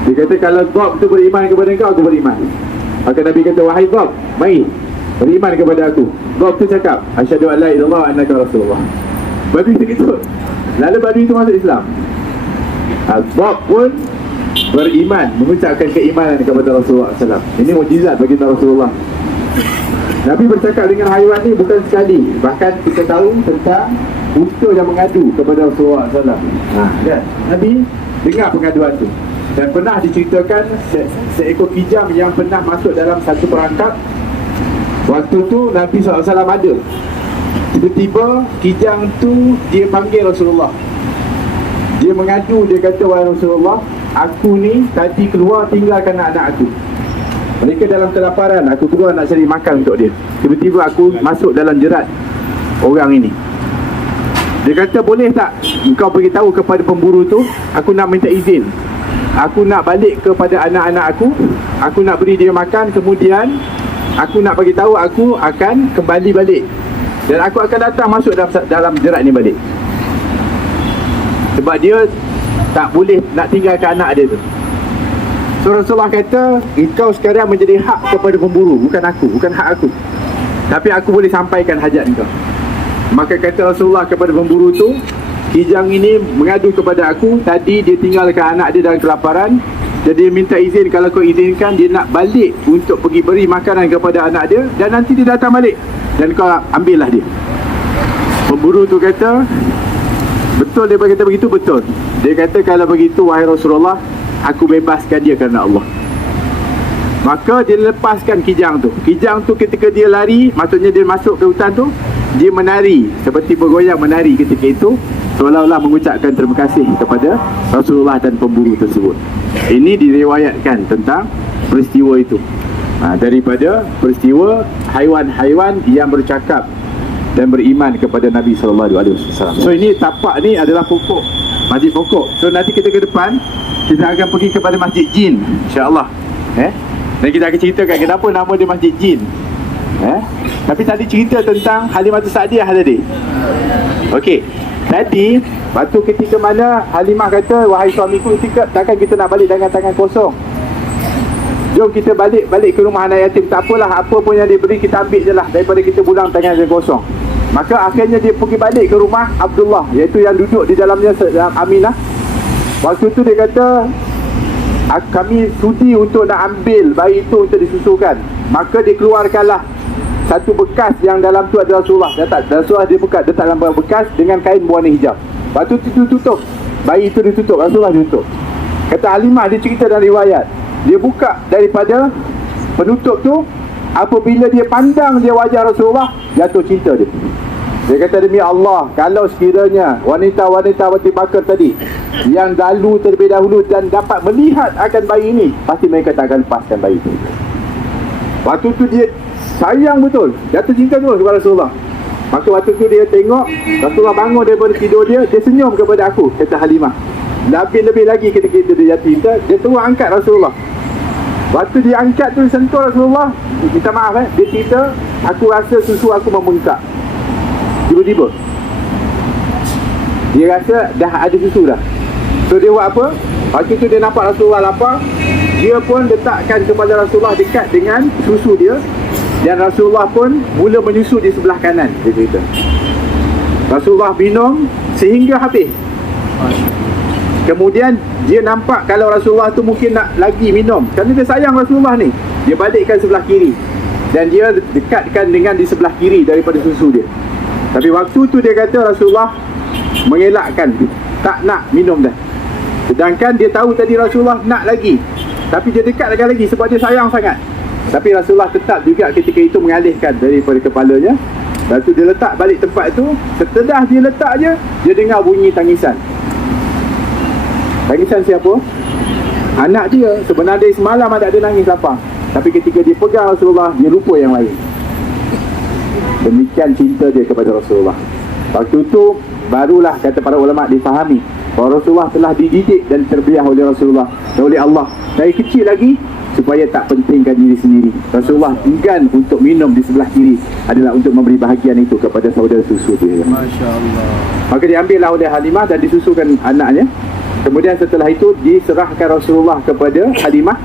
Dia kata, "Kalau Bob tu beriman kepada kau, aku beriman." Maka Nabi kata, "Wahai Bob, mari beriman kepada aku." Bob tu cakap, "Asyhadu an la ilaha illallah wa annaka rasulullah." Badui terkejut. Lalu Badui itu masuk Islam. Bob pun beriman, mengucapkan keimanan kepada Rasulullah SAW. Ini mukjizat bagi Rasulullah. Nabi bercakap dengan haiwan ni bukan sekali. Bahkan kita tahu tentang unta yang mengadu kepada Rasulullah SAW. Kan? Nabi dengar pengaduan tu. Dan pernah diceritakan seekor kijang yang pernah masuk dalam satu perangkap. Waktu tu Nabi SAW ada. Tiba-tiba kijang tu dia panggil Rasulullah. Dia mengadu, dia kata, "Wahai Rasulullah, aku ni tadi keluar tinggalkan anak-anak aku. Mereka dalam kelaparan, aku keluar nak cari makan untuk dia. Tiba-tiba aku masuk dalam jerat orang ini." Dia kata, "Boleh tak engkau beritahu kepada pemburu tu, aku nak minta izin. Aku nak balik kepada anak-anak aku. Aku nak beri dia makan, kemudian aku nak bagi tahu aku akan kembali balik. Dan aku akan datang masuk dalam jerat ni balik." Sebab dia tak boleh nak tinggalkan anak dia tu. So Rasulullah kata, "Engkau sekarang menjadi hak kepada pemburu, bukan aku, bukan hak aku. Tapi aku boleh sampaikan hajat engkau." Maka kata Rasulullah kepada pemburu tu, "Kijang ini mengadu kepada aku, tadi dia tinggalkan anak dia dalam kelaparan. Jadi dia minta izin, kalau kau izinkan dia nak balik untuk pergi beri makanan kepada anak dia, dan nanti dia datang balik dan kau ambillah dia." Pemburu tu kata, "Betul dia berkata begitu?" "Betul." Dia kata, "Kalau begitu wahai Rasulullah, aku bebaskan dia kerana Allah." Maka dia lepaskan kijang tu. Kijang tu ketika dia lari, maksudnya dia masuk ke hutan tu, dia menari, seperti bergoyang menari ketika itu, seolah-olah mengucapkan terima kasih kepada Rasulullah dan pemburu tersebut. Ini diriwayatkan tentang peristiwa itu. Daripada peristiwa haiwan-haiwan yang bercakap dan beriman kepada Nabi SAW. So ini tapak ni adalah pokok, masjid pokok. So nanti kita ke depan, kita akan pergi kepada Masjid Jin, insyaAllah. Dan kita akan ceritakan kenapa nama dia Masjid Jin. Tapi tadi cerita tentang Halimatus Sa'diyah tadi. Okey, tadi waktu ketika mana Halimah kata, "Wahai suamiku, takkan kita nak balik dengan tangan kosong. Jom kita balik ke rumah anak yatim. Tak apalah, apa pun yang diberi kita ambil je lah, daripada kita pulang tangan kosong." Maka akhirnya dia pergi balik ke rumah Abdullah, iaitu yang duduk di dalamnya Aminah. Waktu tu dia kata, kami sudi untuk nak ambil bayi itu untuk disusukan. Maka dikeluarkanlah satu bekas yang dalam tu adalah Rasulullah. Rasulullah dia buka, letak dalam bekas dengan kain berwarna hijau. Lepas tu tutup, bayi itu ditutup, Rasulullah ditutup. Kata Halimah, dia cerita dalam riwayat, dia buka daripada penutup tu, apabila dia pandang dia wajah Rasulullah, jatuh cinta dia. Dia kata, demi Allah, kalau sekiranya wanita-wanita Wati Bakar tadi yang lalu terlebih dahulu dan dapat melihat akan bayi ini, pasti mereka tak akan lepaskan bayi itu. Waktu tu dia sayang betul, jatuh cinta terus kepada Rasulullah. Maka waktu tu dia tengok Rasulullah bangun daripada tidur dia senyum kepada aku, kata Halimah. Lebih lagi ketika dia jatuh cinta, dia terus angkat Rasulullah. Waktu dia angkat tu, sentuh Rasulullah, minta maaf dia cerita, aku rasa susu aku membengkak. Tiba-tiba dia rasa dah ada susu dah. So dia buat apa? Waktu tu dia nampak Rasulullah lapar, dia pun letakkan kepada Rasulullah dekat dengan susu dia, dan Rasulullah pun mula menyusu di sebelah kanan. Dia cerita Rasulullah minum sehingga habis. Kemudian dia nampak kalau Rasulullah tu mungkin nak lagi minum, kerana dia sayang Rasulullah ni, dia balikkan sebelah kiri dan dia dekatkan dengan di sebelah kiri daripada susu dia. Tapi waktu tu dia kata Rasulullah mengelakkan, tak nak minum dah. Sedangkan dia tahu tadi Rasulullah nak lagi, tapi dia dekatkan lagi sebab dia sayang sangat. Tapi Rasulullah tetap juga ketika itu mengalihkan daripada kepalanya. Lepas tu dia letak balik tempat tu. Setelah dia letak je, dia dengar bunyi tangisan. Tangisan siapa? Anak dia. Sebenarnya semalam ada nangis lapar, tapi ketika dia pegang Rasulullah, dia lupa yang lain. Demikian cinta dia kepada Rasulullah. Waktu tu barulah kata para ulama difahami bahawa Rasulullah telah dididik dan terbiah oleh Rasulullah dan oleh Allah dari kecil lagi, supaya tak pentingkan diri sendiri. Rasulullah enggan untuk minum di sebelah kiri adalah untuk memberi bahagian itu kepada saudara susu dia. Masya Allah. Maka diambillah oleh Halimah dan disusukan anaknya. Kemudian setelah itu diserahkan Rasulullah kepada Halimah.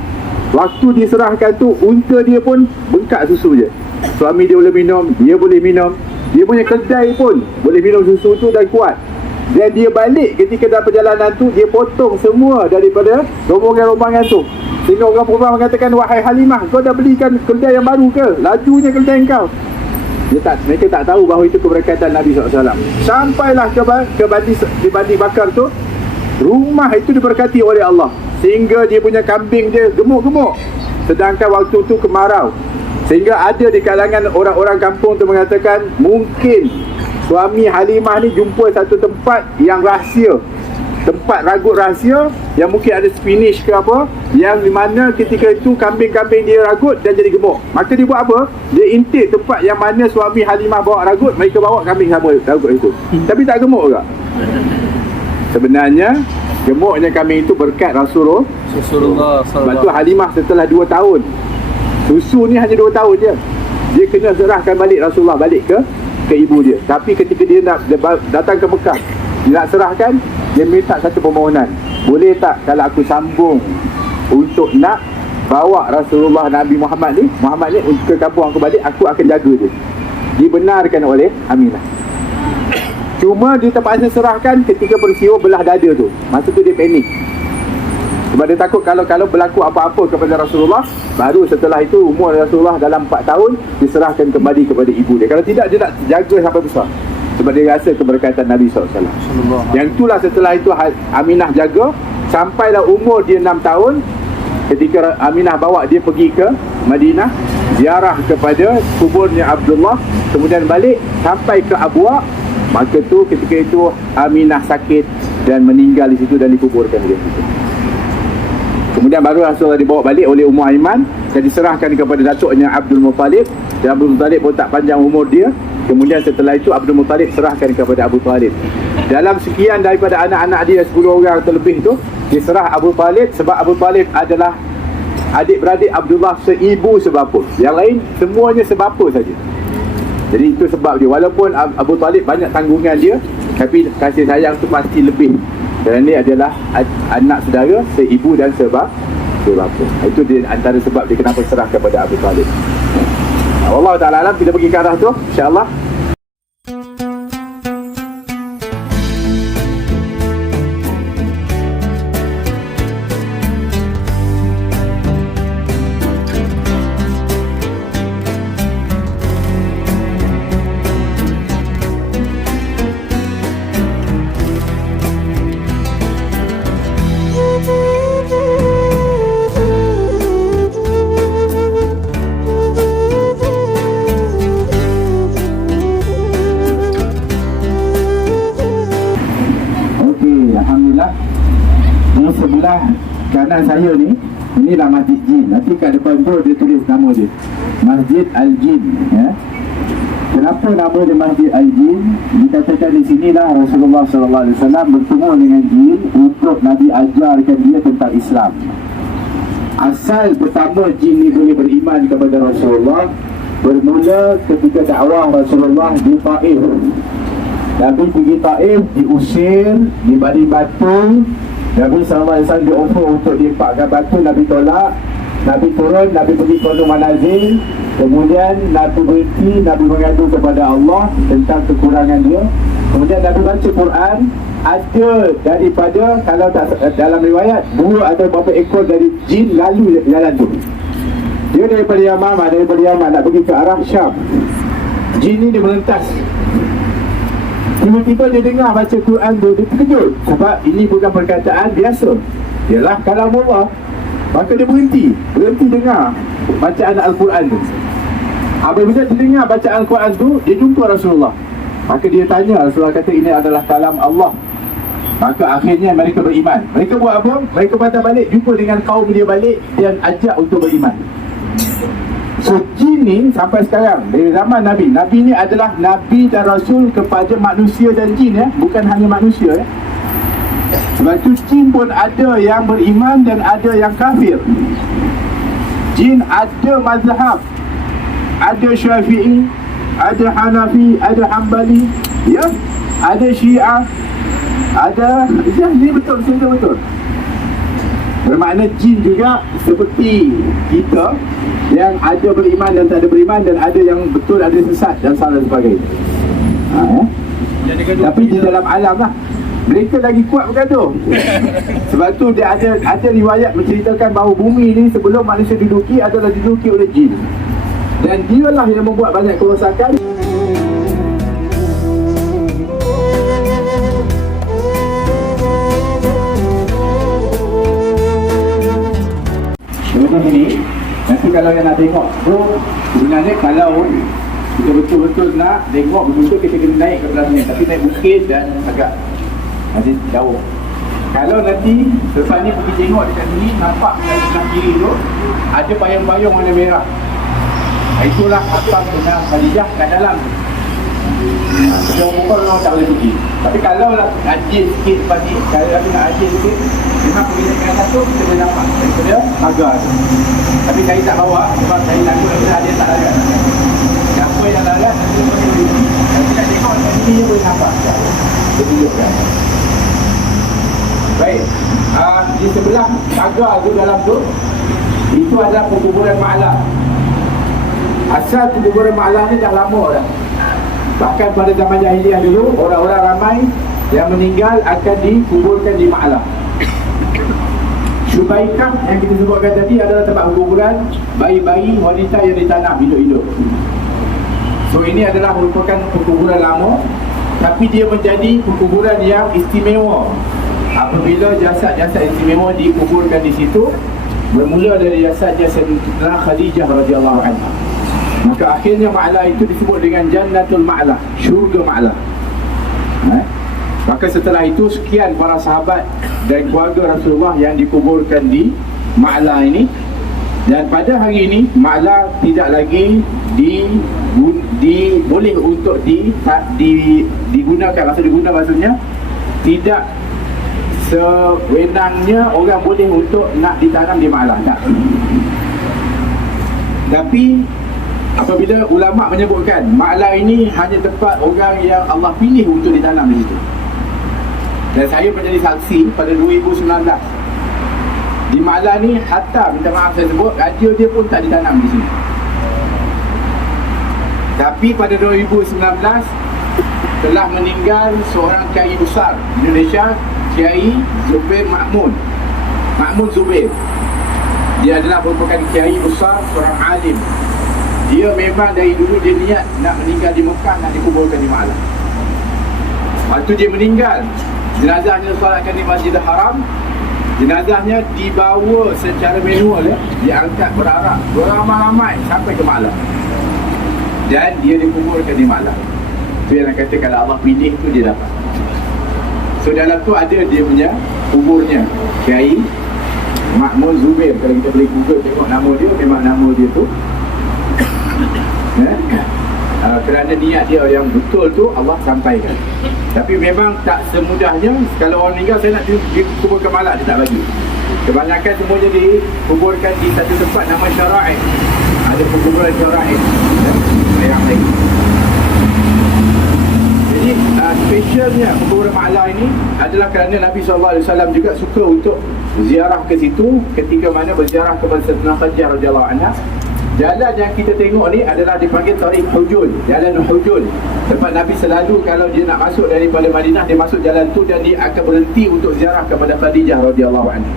Waktu diserahkan tu, unta dia pun bengkak susu je. Suami dia boleh minum, dia boleh minum. Dia punya kedai pun boleh minum susu tu dan kuat. Dan dia balik ketika dalam perjalanan tu, dia potong semua daripada rombongan-rombongan tu. Sehingga orang perempuan mengatakan, wahai Halimah, kau dah belikan kedai yang baru ke? Lajunya kedai kau. Mereka tak tahu bahawa itu keberkatan Nabi SAW. Sampailah ke Bani Bakar tu, rumah itu diberkati oleh Allah, sehingga dia punya kambing dia gemuk-gemuk. Sedangkan waktu tu kemarau, sehingga ada di kalangan orang-orang kampung tu mengatakan, mungkin suami Halimah ni jumpa satu tempat yang rahsia, tempat ragut rahsia, yang mungkin ada spinach ke apa, yang di mana ketika itu kambing-kambing dia ragut dan jadi gemuk. Maka dia buat apa? Dia intip tempat yang mana suami Halimah bawa ragut, mereka bawa kambing sama ragut itu, tapi tak gemuk juga. Sebenarnya gemuknya kambing itu berkat Rasulullah. Sebab tu Halimah setelah 2 tahun, susu ni hanya 2 tahun je, dia kena serahkan balik Rasulullah balik ke ibu dia. Tapi ketika dia nak datang ke Mekah, dia nak serahkan, dia minta satu permohonan, boleh tak kalau aku sambung untuk nak bawa Rasulullah Nabi Muhammad ni ke kampung aku balik, aku akan jaga dia. Dibenarkan oleh Aminah. Cuma dia terpaksa serahkan ketika peristiwa belah dada tu. Masa tu dia panik, sebab dia takut kalau berlaku apa-apa kepada Rasulullah. Baru setelah itu umur Rasulullah dalam 4 tahun, diserahkan kembali kepada ibu dia. Kalau tidak, dia nak jaga sampai besar, sebab dia rasa keberkatan Nabi SAW. Yang itulah setelah itu Aminah jaga sampailah umur dia 6 tahun. Ketika Aminah bawa dia pergi ke Madinah, ziarah kepada kuburnya Abdullah, kemudian balik sampai ke Abwa. Maka tu ketika itu Aminah sakit dan meninggal di situ dan dikuburkan di situ. Kemudian baru Rasulullah dibawa balik oleh Ummu Aiman dan diserahkan kepada datuknya Abdul Muttalib. Dan Abdul Muttalib pun tak panjang umur dia. Kemudian setelah itu Abdul Muttalib serahkan kepada Abu Talib. Dalam sekian daripada anak-anak dia 10 orang terlebih tu, diserah Abu Talib sebab Abu Talib adalah adik-beradik Abdullah seibu sebapa. Yang lain semuanya sebapa saja. Jadi itu sebab dia, walaupun Abu Talib banyak tanggungan dia, tapi kasih sayang tu pasti lebih, kerana dia adalah anak saudara seibu dan sebapa. Itu dia antara sebab dia kenapa serah kepada Abu Talib. Allah Ta'ala alam, kita pergi ke arah tu InsyaAllah. sebelah kanan saya ni, inilah Masjid Jin. Nanti kat depan tu dia tulis nama dia, Masjid Al-Jin, ya. Kenapa nama dia Masjid Al-Jin? Dikatakan di sinilah Rasulullah SAW bertemu dengan jin untuk Nabi ajarkan dia tentang Islam. Asal pertama jin ni boleh beriman kepada Rasulullah bermula ketika dakwah Rasulullah di Taif. Nabi pergi Taif, diusir, diberi batu. Nabi SAW dioffer untuk dilepaskan batu, Nabi tolak. Nabi turun, Nabi pergi ke Gunung Manazil. Kemudian Nabi berhenti, Nabi mengadu kepada Allah tentang kekurangan dia. Kemudian Nabi baca Quran. Ada daripada, kalau tak dalam riwayat, dua atau berapa ekor dari jin lalu jalan tu. Dia daripada Yaman nak pergi ke arah Syam. Jin ni dia melentas. Tiba-tiba dia dengar baca Quran tu, dia terkejut sebab ini bukan perkataan biasa, ialah kalam Allah. Maka dia berhenti dengar bacaan Al-Quran tu. Apabila dia dengar bacaan Al-Quran tu, dia jumpa Rasulullah. Maka dia tanya, Rasulullah kata ini adalah kalam Allah. Maka akhirnya mereka beriman. Mereka buat apa? Mereka patah balik, jumpa dengan kaum dia balik dan ajak untuk beriman. So jin ni sampai sekarang, dari zaman Nabi ni adalah Nabi dan Rasul kepada manusia dan jin, ya. Bukan hanya manusia, ya. Sebab tu jin pun ada yang beriman dan ada yang kafir. Jin ada mazhab, ada Syafi'i, ada Hanafi, ada Hanbali, ya. Ada Syiah, ada, ya, ini betul. Bermakna jin juga seperti kita, yang ada beriman dan tak ada beriman, dan ada yang betul, ada sesat dan salah dan sebagainya. Tapi di dalam alam lah mereka lagi kuat bergaduh. Sebab tu dia ada riwayat menceritakan bahawa bumi ni sebelum manusia diduduki adalah diduduki oleh jin. Dan dialah yang membuat banyak kerosakan. Lepas ni, nanti kalau yang nak tengok tu, sebenarnya kalau kita betul-betul nak tengok betul-betul, kita kena naik ke belah sini. Tapi naik bukit dan agak masih jauh. Kalau nanti selepas ni pergi tengok dekat sini, nampak kat sebelah kiri tu ada payung-payung warna merah. Itulah Hasan bin Khadijah kat dalam. Dia pokok orang tak boleh pergi. Tapi kalau lah ajin sikit lepas ni, kalau lagi nak ajin sikit, memang pergi dekat satu, kita boleh nampak daripada pagar tu. Tapi saya tak bawa sebab saya takut dia tak larat. Siapa yang larat, nanti dia boleh pergi. Kalau kita tengok dekat sini, dia boleh nampak. Dia tunjukkan. Baik, di sebelah pagar tu dalam tu, itu adalah perkuburan Ma'lah. Asal perkuburan Ma'lah ni dah lama dah. Bahkan pada zaman jahiliah dulu, orang-orang ramai yang meninggal akan dikuburkan di Ma'lah. Syubaikah yang kita sebutkan tadi adalah tempat perkuburan bayi-bayi wanita yang ditanam hidup-hidup. So ini adalah merupakan perkuburan lama, tapi dia menjadi perkuburan yang istimewa apabila jasad-jasad istimewa dikuburkan di situ, bermula dari jasad-jasad Khadijah radhiyallahu anha. Maka akhirnya Ma'lah itu disebut dengan Jannatul Ma'lah, syurga Ma'lah. Maka setelah itu sekian para sahabat dan keluarga Rasulullah yang dikuburkan di Ma'lah ini. Dan pada hari ini Ma'lah tidak lagi boleh untuk digunakan. Maksudnya tidak sewenangnya orang boleh untuk nak ditanam di Ma'lah, tak. Tapi apabila ulama menyebutkan Ma'lah ini hanya tempat orang yang Allah pilih untuk ditanam di situ. Dan saya menjadi saksi pada 2019 di Ma'lah ni, hatta minta maaf saya sebut, radio dia pun tak ditanam di sini. Tapi pada 2019 telah meninggal seorang kiai besar Indonesia, Kiai Zubair Ma'mun Zubair. Dia adalah merupakan kiai besar, seorang alim. Dia memang dari dulu dia niat nak meninggal di Mekah, nak dikuburkan di Ma'lah. Waktu dia meninggal, jenazahnya solatkan di Masjidil Haram. Jenazahnya dibawa secara manual, ya, diangkat berarak beramai-ramai sampai ke Ma'lah. Dan dia dikuburkan di Ma'lah. Itu yang kata kalau Allah pilih tu dia dapat. So dalam tu ada dia punya kuburnya Kiai Makmun Zubair. Kalau kita boleh Google tengok nama dia, memang nama dia tu kerana niat dia yang betul tu Allah sampaikan. Tapi memang tak semudahnya. Kalau orang meninggal, saya nak dikuburkan malak, dia tak bagi. Kebanyakan semuanya dikuburkan di satu tempat nama Syara'id. Ada penguburan Syara'id yang lagi. Jadi specialnya penguburan Ma'la ini adalah kerana Nabi SAW juga suka untuk ziarah ke situ ketika mana berziarah kepada Sayyidatina Khadijah radhiyallahu anha. Jalan yang kita tengok ni adalah dipanggil Tariq Hujun, Jalan Hujun. Tempat Nabi selalu kalau dia nak masuk daripada Madinah, dia masuk jalan tu dan dia akan berhenti untuk ziarah kepada Khadijah radhiyallahu anha.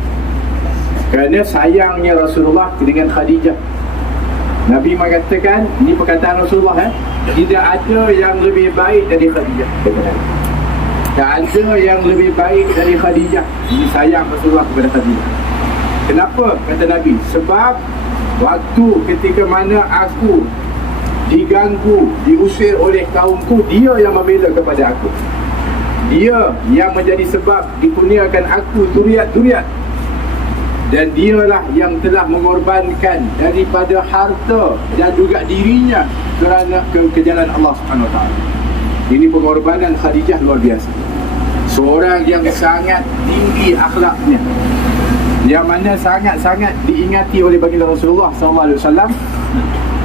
Kerana sayangnya Rasulullah dengan Khadijah. Nabi mengatakan, ini perkataan Rasulullah, tidak ada yang lebih baik dari Khadijah. Tak ada yang lebih baik dari Khadijah. Ini sayang Rasulullah kepada Khadijah. Kenapa? Kata Nabi, sebab waktu ketika mana aku diganggu, diusir oleh kaumku, dia yang membela kepada aku. Dia yang menjadi sebab dikurniakan aku zuriat-zuriat. Dan dialah yang telah mengorbankan daripada harta dan juga dirinya kerana ke jalan Allah Subhanahu Wa Taala. Ini pengorbanan Khadijah luar biasa. Seorang yang sangat tinggi akhlaknya, yang mana sangat-sangat diingati oleh baginda Rasulullah SAW.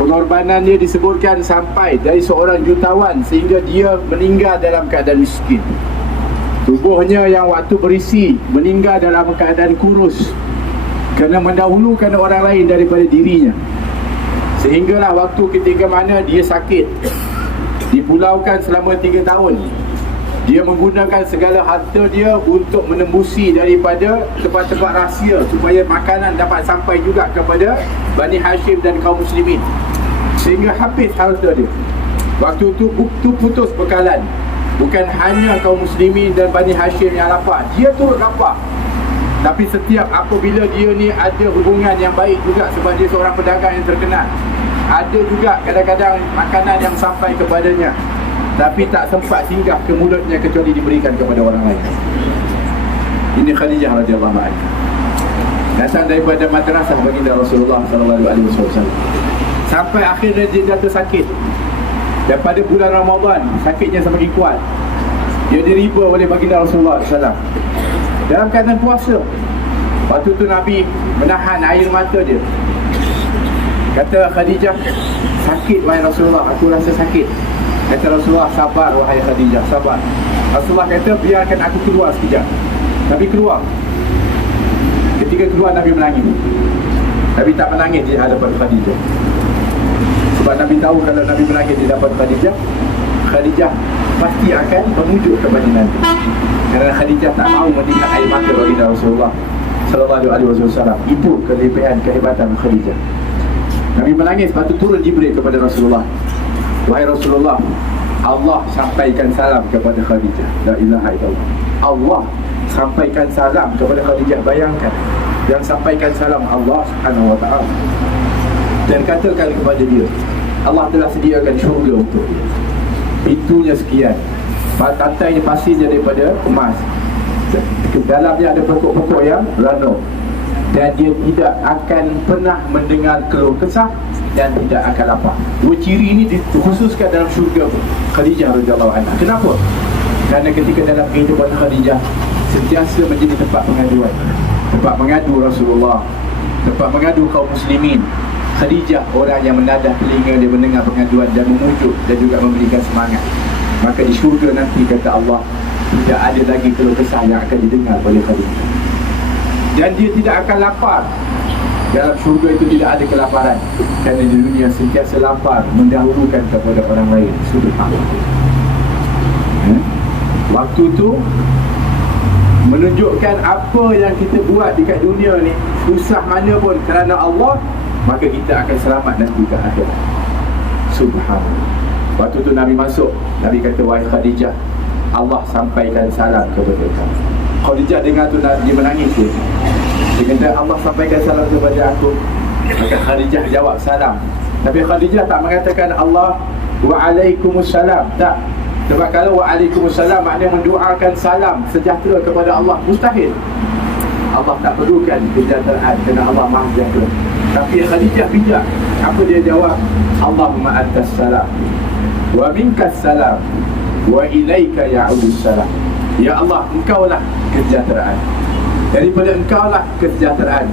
Pengorbanan dia disebutkan sampai dari seorang jutawan sehingga dia meninggal dalam keadaan miskin. Tubuhnya yang waktu berisi meninggal dalam keadaan kurus kerana mendahulukan orang lain daripada dirinya. Sehinggalah waktu ketika mana dia sakit, dipulaukan selama 3 tahun, dia menggunakan segala harta dia untuk menembusi daripada tempat-tempat rahsia supaya makanan dapat sampai juga kepada Bani Hashim dan kaum muslimin. Sehingga habis harta dia. Waktu itu putus bekalan. Bukan hanya kaum muslimin dan Bani Hashim yang lapar, dia turut lapar. Tapi setiap apabila dia ni ada hubungan yang baik juga, sebab dia seorang pedagang yang terkenal, ada juga kadang-kadang makanan yang sampai kepadanya, tapi tak sempat singgah ke mulutnya kecuali diberikan kepada orang lain. Ini Khadijah radhiyallahu anha. Datang daripada madrasah baginda Rasulullah sallallahu alaihi wasallam. Sampai akhirnya dia jatuh sakit. Dan pada bulan Ramadan, sakitnya semakin kuat. Dia diriba oleh baginda Rasulullah sallallahu alaihi wasallam dalam keadaan puasa. Waktu tu Nabi menahan air mata dia. Kata Khadijah, sakit wahai Rasulullah, aku rasa sakit. Kata Rasulullah, sabar wahai Khadijah, sabar. Rasulullah kata, biarkan aku keluar sekejap. Nabi keluar. Ketika keluar, Nabi menangis. Nabi tak menangis di hadapan Khadijah. Sebab Nabi tahu kalau Nabi menangis di hadapan Khadijah, Khadijah pasti akan memujuk kepada Nabi. Kerana Khadijah tak mahu mendengar air mata baginda Rasulullah sallallahu alaihi wasallam. Itu kelebihan, kehebatan Khadijah. Nabi menangis, lepas tu turun Jibril kepada Rasulullah. Wahai Rasulullah, Allah sampaikan salam kepada Khadijah. La ilaha illallah. Allah sampaikan salam kepada Khadijah. Bayangkan, yang sampaikan salam Allah Subhanahu wa ta'ala. Dan katakan kepada dia, Allah telah sediakan syurga untuk dia. Pintunya sekian, tantainya pasirnya daripada emas, dalamnya ada pokok-pokok yang rano, dan dia tidak akan pernah mendengar keluh kesah dan tidak akan lapar. Dua ciri ini dikhususkan dalam syurga Khadijah radhiyallahu anha. Kenapa? Kerana ketika dalam kehidupan Khadijah sentiasa menjadi tempat pengaduan, tempat mengadu Rasulullah, tempat mengadu kaum muslimin. Khadijah orang yang menadah telinga dia mendengar pengaduan dan memujuk dan juga memberikan semangat. Maka di syurga nanti, kata Allah, tidak ada lagi keluh kesah yang akan didengar oleh Khadijah. Dan dia tidak akan lapar. Dalam syurga itu tidak ada kelaparan, kerana di dunia sentiasa lapar mendahulukan kepada orang lain. Subhanallah. Waktu tu menunjukkan apa yang kita buat dekat dunia ni, susah mana pun kerana Allah, maka kita akan selamat nanti ke akhirat. Subhanallah. Waktu tu Nabi masuk, Nabi kata, wahai Khadijah, Allah sampaikan salam kepada kamu. Khadijah dengar tu, dia menangis dia. Dia kata, Allah sampaikan salam kepada aku. Maka Khadijah jawab salam. Tapi Khadijah tak mengatakan Allah wa'alaikumussalam. Tak. Sebab kalau wa'alaikumussalam maknanya mendoakan salam sejahtera kepada Allah. Mustahil. Allah tak perlukan kesejahteraan kerana Allah Maha Sejahtera. Tapi Khadijah bijak. Apa dia jawab? Allahumma antas salam wa minkas salam wa ilaika ya'udus salam. Ya Allah, engkaulah kesejahteraan, daripada engkaulah kesejahteraan,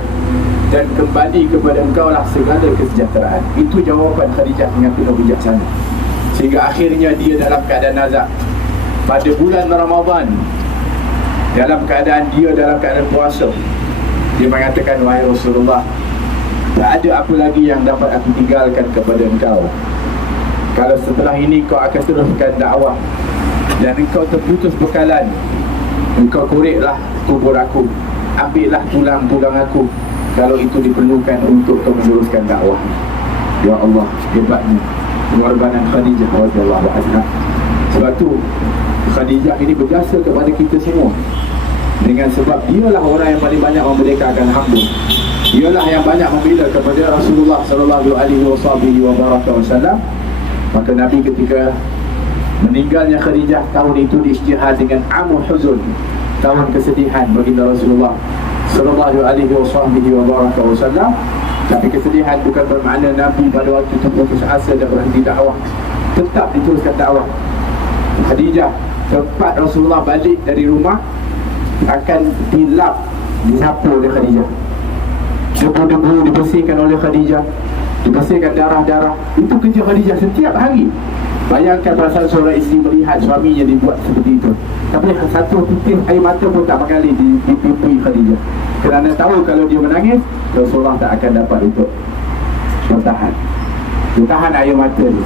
dan kembali kepada engkaulah segala kesejahteraan. Itu jawapan Khadijah dengan penuh bijaksana. Sehingga akhirnya dia dalam keadaan nazak pada bulan Ramadan, dalam keadaan puasa, dia mengatakan, wahai Rasulullah, tak ada apa lagi yang dapat aku tinggalkan kepada engkau. Kalau setelah ini kau akan teruskan dakwah dan engkau terputus bekalan, engkau koreklah kubur aku, ambillah tulang-tulang aku kalau itu diperlukan untuk kau meneruskan dakwah. Ya Allah, hebatnya pengorbanan Khadijah radhiyallahu anha. Sebab tu Khadijah ini berjasa kepada kita semua, dengan sebab dialah orang yang paling banyak memerdekakan hamba. Dialah yang banyak membela kepada Rasulullah sallallahu alaihi wasallam. Maka Nabi ketika meninggalnya Khadijah tahun itu diisytihar dengan amul huzun, tahun kesedihan baginda Rasulullah sallallahu alaihi wasallam. Tapi kesedihan bukan bermakna Nabi pada waktu itu putus asa dan berhenti dakwah. Tetap diteruskan dakwah. Khadijah, tempat Rasulullah balik dari rumah akan dilap, disapu oleh Khadijah. Debu-debu dibersihkan oleh Khadijah, dibersihkan darah-darah. Itu kerja Khadijah setiap hari. Bayangkan perasaan seorang isteri melihat suaminya dibuat seperti itu. Tapi satu titik air mata pun tak bakal dipipi Khadijah, kerana tahu kalau dia menangis, Rasulullah tak akan dapat untuk bertahan air mata dia.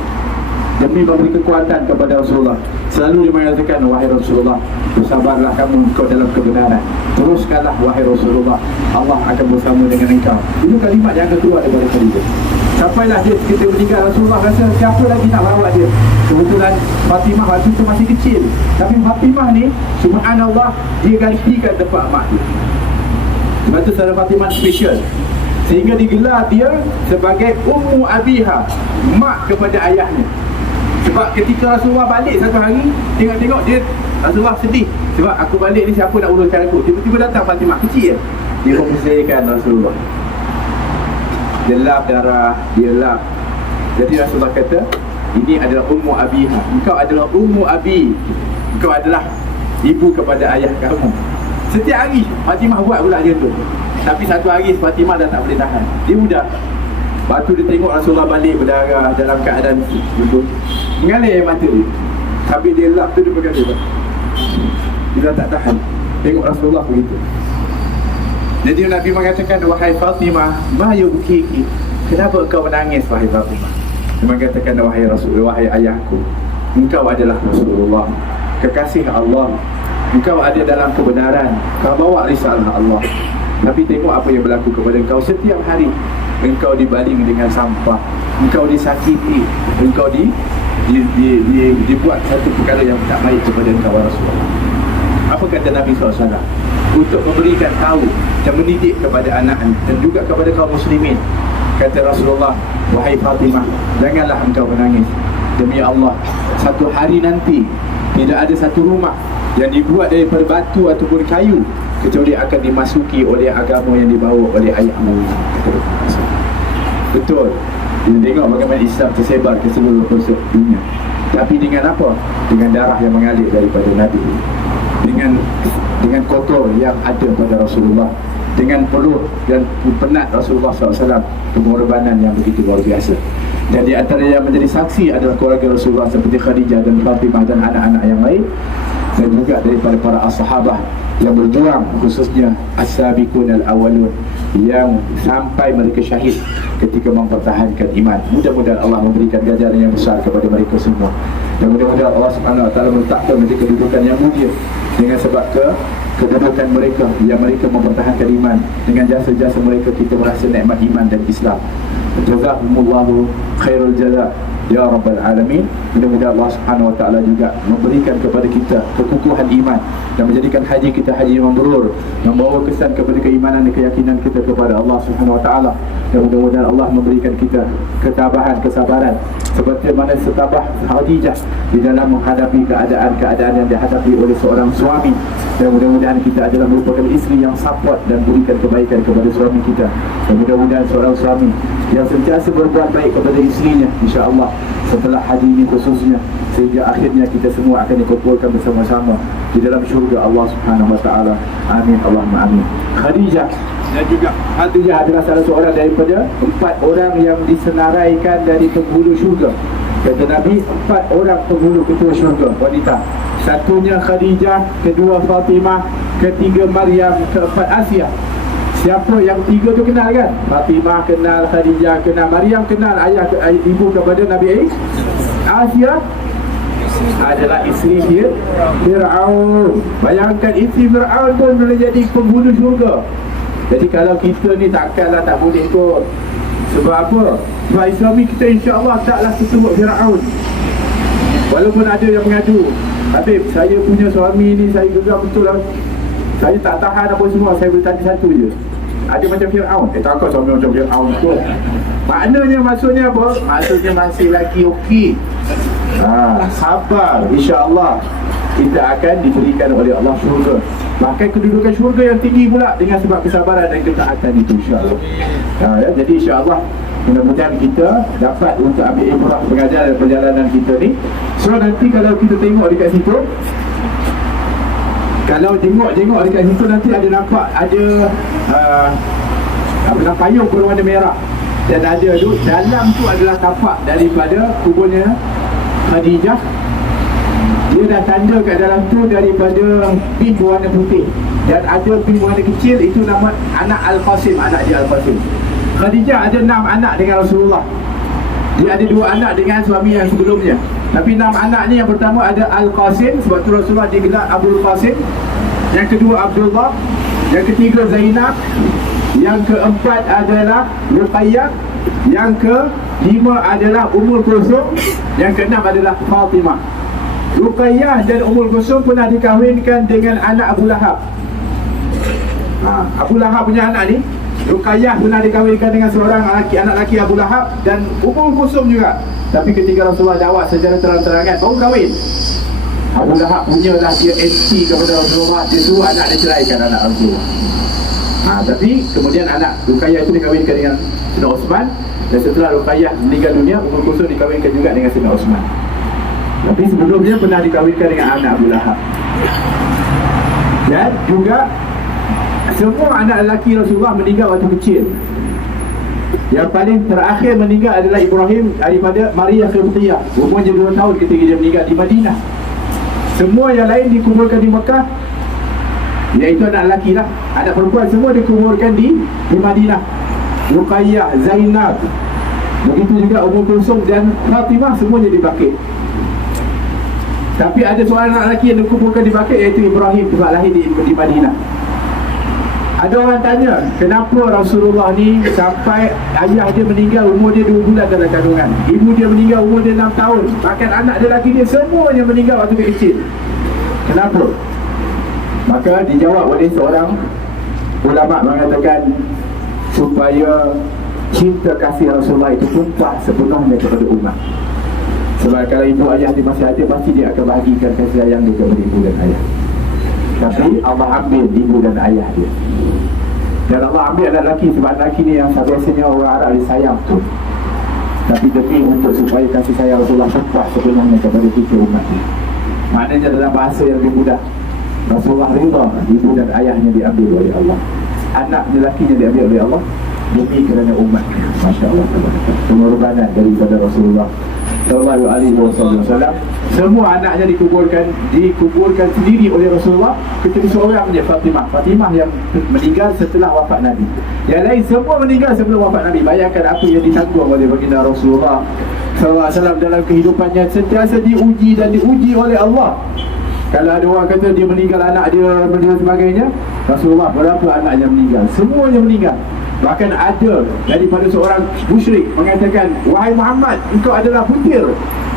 Demi memberi kekuatan kepada Rasulullah, selalu dia mengatakan, wahai Rasulullah, bersabarlah kamu, kau dalam kebenaran. Teruskanlah wahai Rasulullah, Allah akan bersama dengan engkau. Itu kalimat yang keluar daripada Khadijah. Sampailah dia ketika meninggal, Rasulullah rasa siapa lagi nak merawat dia. Kebetulan Fatimah waktu itu masih kecil, tapi Fatimah ni, subhanallah, dia gantikan tempat mak dia. Sebab tu Saudara Fatimah special, sehingga digelar dia sebagai Ummu Abiha, mak kepada ayahnya. Sebab ketika Rasulullah balik satu hari, tengok-tengok dia, Rasulullah sedih, sebab aku balik ni siapa nak uruskan aku. Tiba-tiba datang Fatimah, kecil je, dia membersihkan Rasulullah, dia lap darah, dia lap. Jadi Rasulullah kata, ini adalah Ummu Abiha, engkau adalah Ummu Abi, engkau adalah ibu kepada ayah kamu. Setiap hari Fatimah buat pula dia tu. Tapi satu hari Fatimah dah tak boleh tahan, dia udah. Lepas tu dia tengok Rasulullah balik berdarah dalam keadaan duduk, mengalir air mata dia. Habis dia lap tu, dia berkata, dia dah tak tahan tengok Rasulullah begitu. Jadi Nabi mengatakan, wahai Fatimah, ma yubkiki, kenapa kau menangis wahai Fatimah? Dia mengatakan, wahai Rasulullah, wahai ayahku, engkau adalah Rasulullah, kekasih Allah, engkau ada dalam kebenaran, kau bawa risalah Allah. Tapi tengok apa yang berlaku kepada engkau. Setiap hari engkau dibaling dengan sampah, engkau disakiti, engkau dibuat satu perkara yang tak baik kepada engkau Rasulullah. Apa kata Nabi SAW? Untuk memberikan tahu dan mendidik kepada anak dan juga kepada kaum muslimin, kata Rasulullah, wahai Fatimah, janganlah engkau menangis. Demi Allah, satu hari nanti tidak ada satu rumah yang dibuat daripada batu ataupun kayu kecuali akan dimasuki oleh agama yang dibawa oleh ayahmu. Betul. Kita tengok bagaimana Islam tersebar ke seluruh pelosok dunia. Tapi dengan apa? Dengan darah yang mengalir daripada Nabi, dengan kotor yang ada pada Rasulullah, dengan peluh dan penat Rasulullah SAW, pengorbanan yang begitu luar biasa. Dan di antara yang menjadi saksi adalah keluarga Rasulullah seperti Khadijah dan Fatimah dan anak-anak yang lain, dan juga daripada para as-sahabah yang berjuang, khususnya as-sabiqun al-awwalun, yang sampai mereka syahid ketika mempertahankan iman. Mudah-mudahan Allah memberikan ganjaran yang besar kepada mereka semua, dan mudah-mudahan Allah Subhanahu Wa Taala meletakkan mereka kedudukan yang mulia dengan sebab kedudukan mereka yang mereka mempertahankan iman. Dengan jasa-jasa mereka kita merasa nikmat iman dan Islam. Jazakumullahu khairul jazaa ya rabbal alamin. Mudah-mudahan Allah Subhanahu Wa Taala juga memberikan kepada kita kekukuhan iman dan menjadikan haji kita haji yang mabrur, membawa kesan kepada keimanan dan keyakinan kita kepada Allah Subhanahu Wa Taala. Dan mudah-mudahan Allah memberikan kita ketabahan, kesabaran seperti mana setabah Khadijah di dalam menghadapi keadaan-keadaan yang dihadapi oleh seorang suami. Dan mudah-mudahan kita adalah merupakan isteri yang support dan berikan kebaikan kepada suami kita. Dan mudah-mudahan seorang suami yang sentiasa berbuat baik kepada isterinya, insya-Allah setelah haji ini khususnya, sehingga akhirnya kita semua akan dikumpulkan bersama-sama di dalam syurga Allah Subhanahu Wa Taala. Amin, Allahumma amin. Khadijah dan juga Khadijah adalah salah seorang daripada 4 orang yang disenaraikan dari penghulu syurga. Kata Nabi, 4 orang penghulu ketua syurga wanita. Satunya Khadijah, kedua Fatimah, ketiga Maryam, keempat Asia. Siapa yang 3 tu kenal kan? Fatimah kenal, Khadijah kenal, Maryam kenal, ayah ibu kepada Nabi Asia adalah isteri Fir'aun. Bayangkan isteri Fir'aun pun boleh jadi penghulu syurga. Jadi kalau kita ni takkanlah tak boleh kot. Sebab apa? Sebab Islami kita insya-Allah taklah seteruk Fir'aun. Walaupun ada yang mengadu, Habib, saya punya suami ni saya geram betul lah, saya tak tahan apa semua, saya boleh tanya satu je, ada macam Fir'aun? Takut suami macam Fir'aun tu. Maknanya maksudnya apa? Maksudnya masih lagi okey. Sabar, insya-Allah kita akan diberikan oleh Allah syurga. Bahkan kedudukan syurga yang tinggi pula dengan sebab kesabaran dan ketaatan itu, insya-Allah. Jadi insya-Allah mudah-mudahan kita dapat untuk ambil ibrah pengajaran perjalanan kita ni. So nanti kalau kita tengok dekat situ, kalau tengok dekat situ nanti ada nampak ada payung berwarna merah. Dan ada tu, dalam tu adalah tapak daripada kuburnya Khadijah. Dia dah tanda kat dalam tu daripada pin berwarna putih. Dan ada pin berwarna kecil, itu nama anak Al-Qasim, anak dia Al-Qasim. Khadijah ada 6 anak dengan Rasulullah. Dia ada 2 anak dengan suami yang sebelumnya. Tapi 6 anak ni yang pertama ada Al-Qasim, sebab tu Rasulullah digelar Abdul Qasim. Yang kedua Abdullah. Yang ketiga Zainab. Yang keempat adalah Ruqayyah. Yang kelima adalah Ummul Kulsum. Yang keenam adalah Fatimah. Ruqayyah dan Ummul Kulsum pernah dikahwinkan dengan anak Abu Lahab. Abu Lahab punya anak ni, Ruqayyah pernah dikahwinkan dengan seorang anak lelaki Abu Lahab, dan Ummul Kulsum juga. Tapi ketika Rasulullah dakwah secara terang-terangan baru kahwin, Abu Lahab punyalah dia anti kepada Rasulullah. Dia suruh anak dia ceraikan anak Rasulullah. Tapi kemudian anak Ruqayyah itu dikahwinkan dengan Sayyidina Osman. Dan setelah Ruqayyah meninggal dunia, Ummul Kulsum dikahwinkan juga dengan Sayyidina Osman. Tapi sebelumnya pernah dikahwinkan dengan anak Abu Lahab. Dan juga semua anak lelaki Rasulullah meninggal waktu kecil. Yang paling terakhir meninggal adalah Ibrahim daripada Maria Qibtiyah. Umurnya 2 tahun ketika dia meninggal di Madinah. Semua yang lain dikuburkan di Mekah, iaitu anak lelaki lah. Anak perempuan semua dikuburkan di Madinah. Ruqayyah, Zainab, begitu juga Ummul Kulsum dan Fatimah, semuanya di Baqi'. Tapi ada seorang anak lelaki yang dikuburkan di Baqi', iaitu Ibrahim, sebab lahir di Madinah. Ada orang tanya, kenapa Rasulullah ni sampai ayah dia meninggal umur dia 2 bulan dalam kandungan, ibu dia meninggal umur dia 6 tahun, bahkan anak dia lelaki dia semuanya meninggal waktu kecil. Kenapa? Maka dijawab oleh seorang ulama mengatakan supaya cinta kasih Rasulullah itu tumpah sepenuhnya kepada umat. Sebab kalau ibu ayah dia masih ada, pasti dia akan bahagikan kasih sayang dia kepada ibu dan ayah. Tapi Allah ambil ibu dan ayah dia. Dan Allah ambil anak lelaki, sebab anak lelaki ni yang biasanya orang Arab dia sayang tu. Tapi demi untuk supaya kasih sayang Rasulullah tumpah sepenuhnya kepada kita umat dia. Maknanya dalam bahasa yang lebih mudah, Rasulullah rida ibu dan ayahnya diambil oleh Allah, anak lelakinya diambil oleh Allah demi kerana umat. Masya Allah, pengorbanan daripada Rasulullah Sallallahu Alaihi Wasallam. Semua anaknya dikuburkan sendiri oleh Rasulullah, kecuali seorang je, Fatimah yang meninggal setelah wafat Nabi. Yang lain semua meninggal sebelum wafat Nabi. Bayangkan apa yang ditanggung oleh baginda Rasulullah Sallallahu Alaihi Wasallam dalam kehidupannya, sentiasa diuji dan diuji oleh Allah. Kalau ada orang kata dia meninggal anak dia dan sebagainya, Rasulullah berapa anaknya meninggal? Semuanya meninggal. Bahkan ada daripada seorang musyrik mengatakan, wahai Muhammad, engkau adalah butir,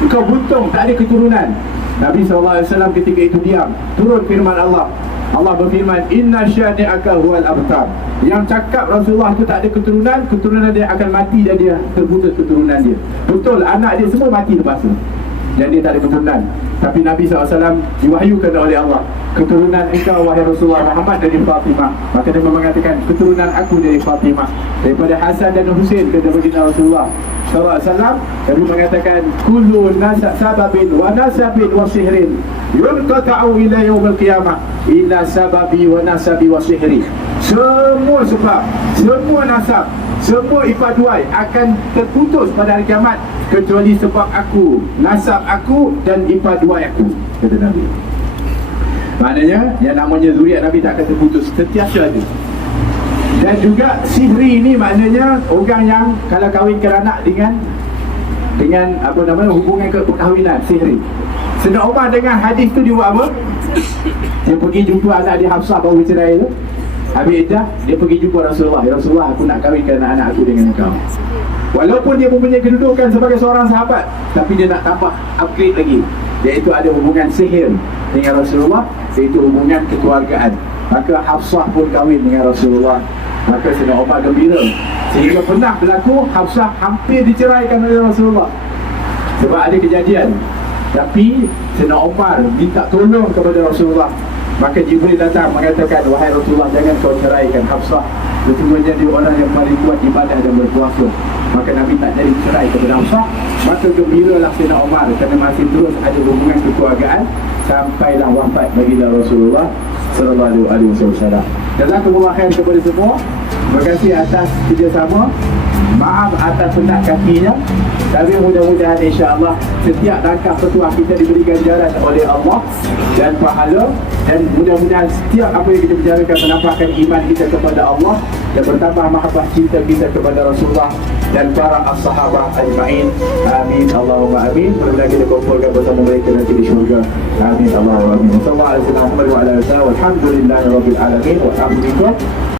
engkau buntung, tak ada keturunan. Nabi SAW ketika itu diam. Turun firman Allah. Allah berfirman, inna syani'aka huwal abtar. Yang cakap Rasulullah itu tak ada keturunan, keturunan dia akan mati dan dia terputus keturunan dia. Betul, anak dia semua mati lepas tu dan dia tak ada keturunan. Tapi Nabi SAW diwahyukan oleh Allah, keturunan engkau wahai Rasulullah Muhammad dari Fatimah. Maka dia mengatakan, keturunan aku dari Fatimah, daripada Hasan dan Husain, kata baginda Rasulullah SAW. Nabi mengatakan, kullu sababin wa nasabin wa sihrin yunqata'u ila yaumil qiyamah illa sababi wa nasabi wa sihri. Semua sebab, semua nasab, semua ipaduai akan terputus pada hari kiamat kecuali sebab aku, nasab aku dan ipaduai aku, kata Nabi. Maknanya yang namanya zuriat Nabi tak akan terputus, sentiasa ada. Dan juga sihri ini maknanya orang yang kalau kahwinkan anak dengan apa namanya, hubungan perkahwinan, sihri. Sayyidina Umar dengan hadis tu dia buat apa? Dia pergi jumpa anak dia Hafsah baru bercerai tu. Habis iddah, dia pergi jumpa Rasulullah. Ya Rasulullah, aku nak kahwinkan anak aku dengan engkau. Walaupun dia mempunyai kedudukan sebagai seorang sahabat, tapi dia nak tambah upgrade lagi, iaitu ada hubungan sihir dengan Rasulullah, iaitu hubungan kekeluargaan. Maka Hafsah pun kahwin dengan Rasulullah. Maka Sayyidina Umar gembira, sehingga pernah berlaku Hafsah hampir diceraikan oleh Rasulullah sebab ada kejadian. Tapi Sayyidina Umar minta tolong kepada Rasulullah. Maka Jibril datang mengatakan, wahai Rasulullah, jangan kau ceraikan Hafsah, sesungguhnya dia orang yang paling kuat ibadah dan berpuasa. Maka Nabi tak jadi cerai kepada Hafsah. Maka gembiralah Sayyidina Umar kerana masih terus ada hubungan kekeluargaan sampailah wafat baginda Rasulullah sallallahu alaihi wasallam. Jazakumullah khair kepada semua. Terima kasih atas kerjasama. Maaf atas penat kakinya, tapi mudah-mudahan insya-Allah setiap langkah petuah kita diberi ganjaran oleh Allah dan pahala, dan mudah-mudahan setiap apa yang kita bicarakan menampakkan iman kita kepada Allah dan bertambah mahabbah cinta kita kepada Rasulullah dan para as-sahabah ajma'in. Amin Allahumma amin. Mudah-mudahan kita kumpulkan bersama mereka nanti di syurga. Amin Allahumma amin. Sallallahu alaihi wasallam wa ala alihi wasallam. Walhamdulillahirabbil alamin. Wa alhamdulillah.